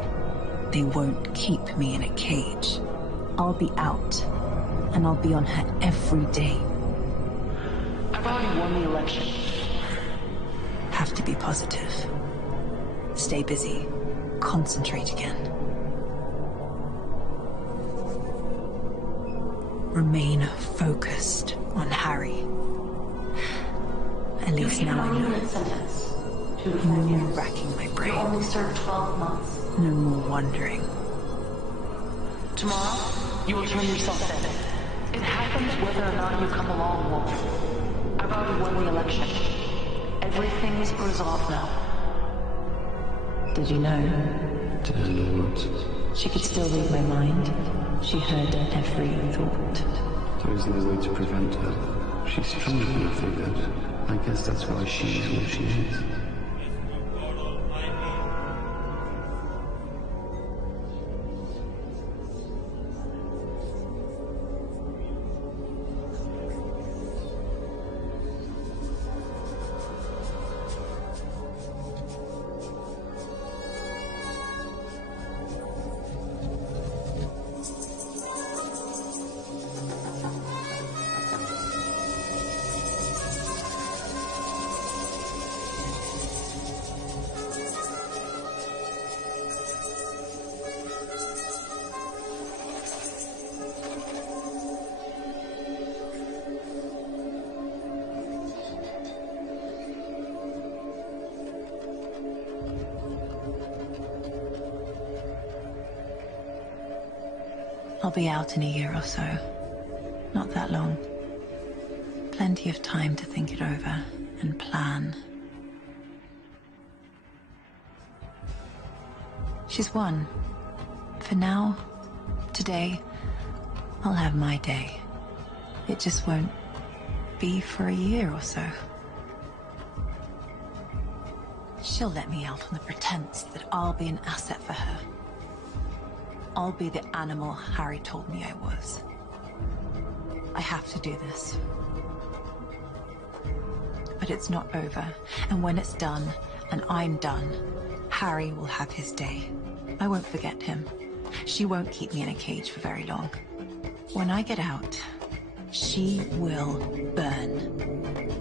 They won't keep me in a cage. I'll be out, and I'll be on her every day. I've already won the election. Have to be positive. Stay busy. Concentrate again. Remain focused on Harry. At least now I know. No more racking my brain. You only served 12 months. No more wondering. Tomorrow, you will turn yourself in. It happens whether or not you come along, Wolf. I've already won the election. Everything's resolved now. Did you know? Did I know what? She could still read my mind. She heard every thought. There is no way to prevent her. She's stronger than I figured. I guess that's why she is what she is. I'll be out in a year or so. Not that long. Plenty of time to think it over and plan. She's won. For now, today, I'll have my day. It just won't be for a year or so. She'll let me out on the pretense that I'll be an asset for her. I'll be the animal Harry told me I was. I have to do this. But it's not over, and when it's done, and I'm done, Harry will have his day. I won't forget him. She won't keep me in a cage for very long. When I get out, she will burn.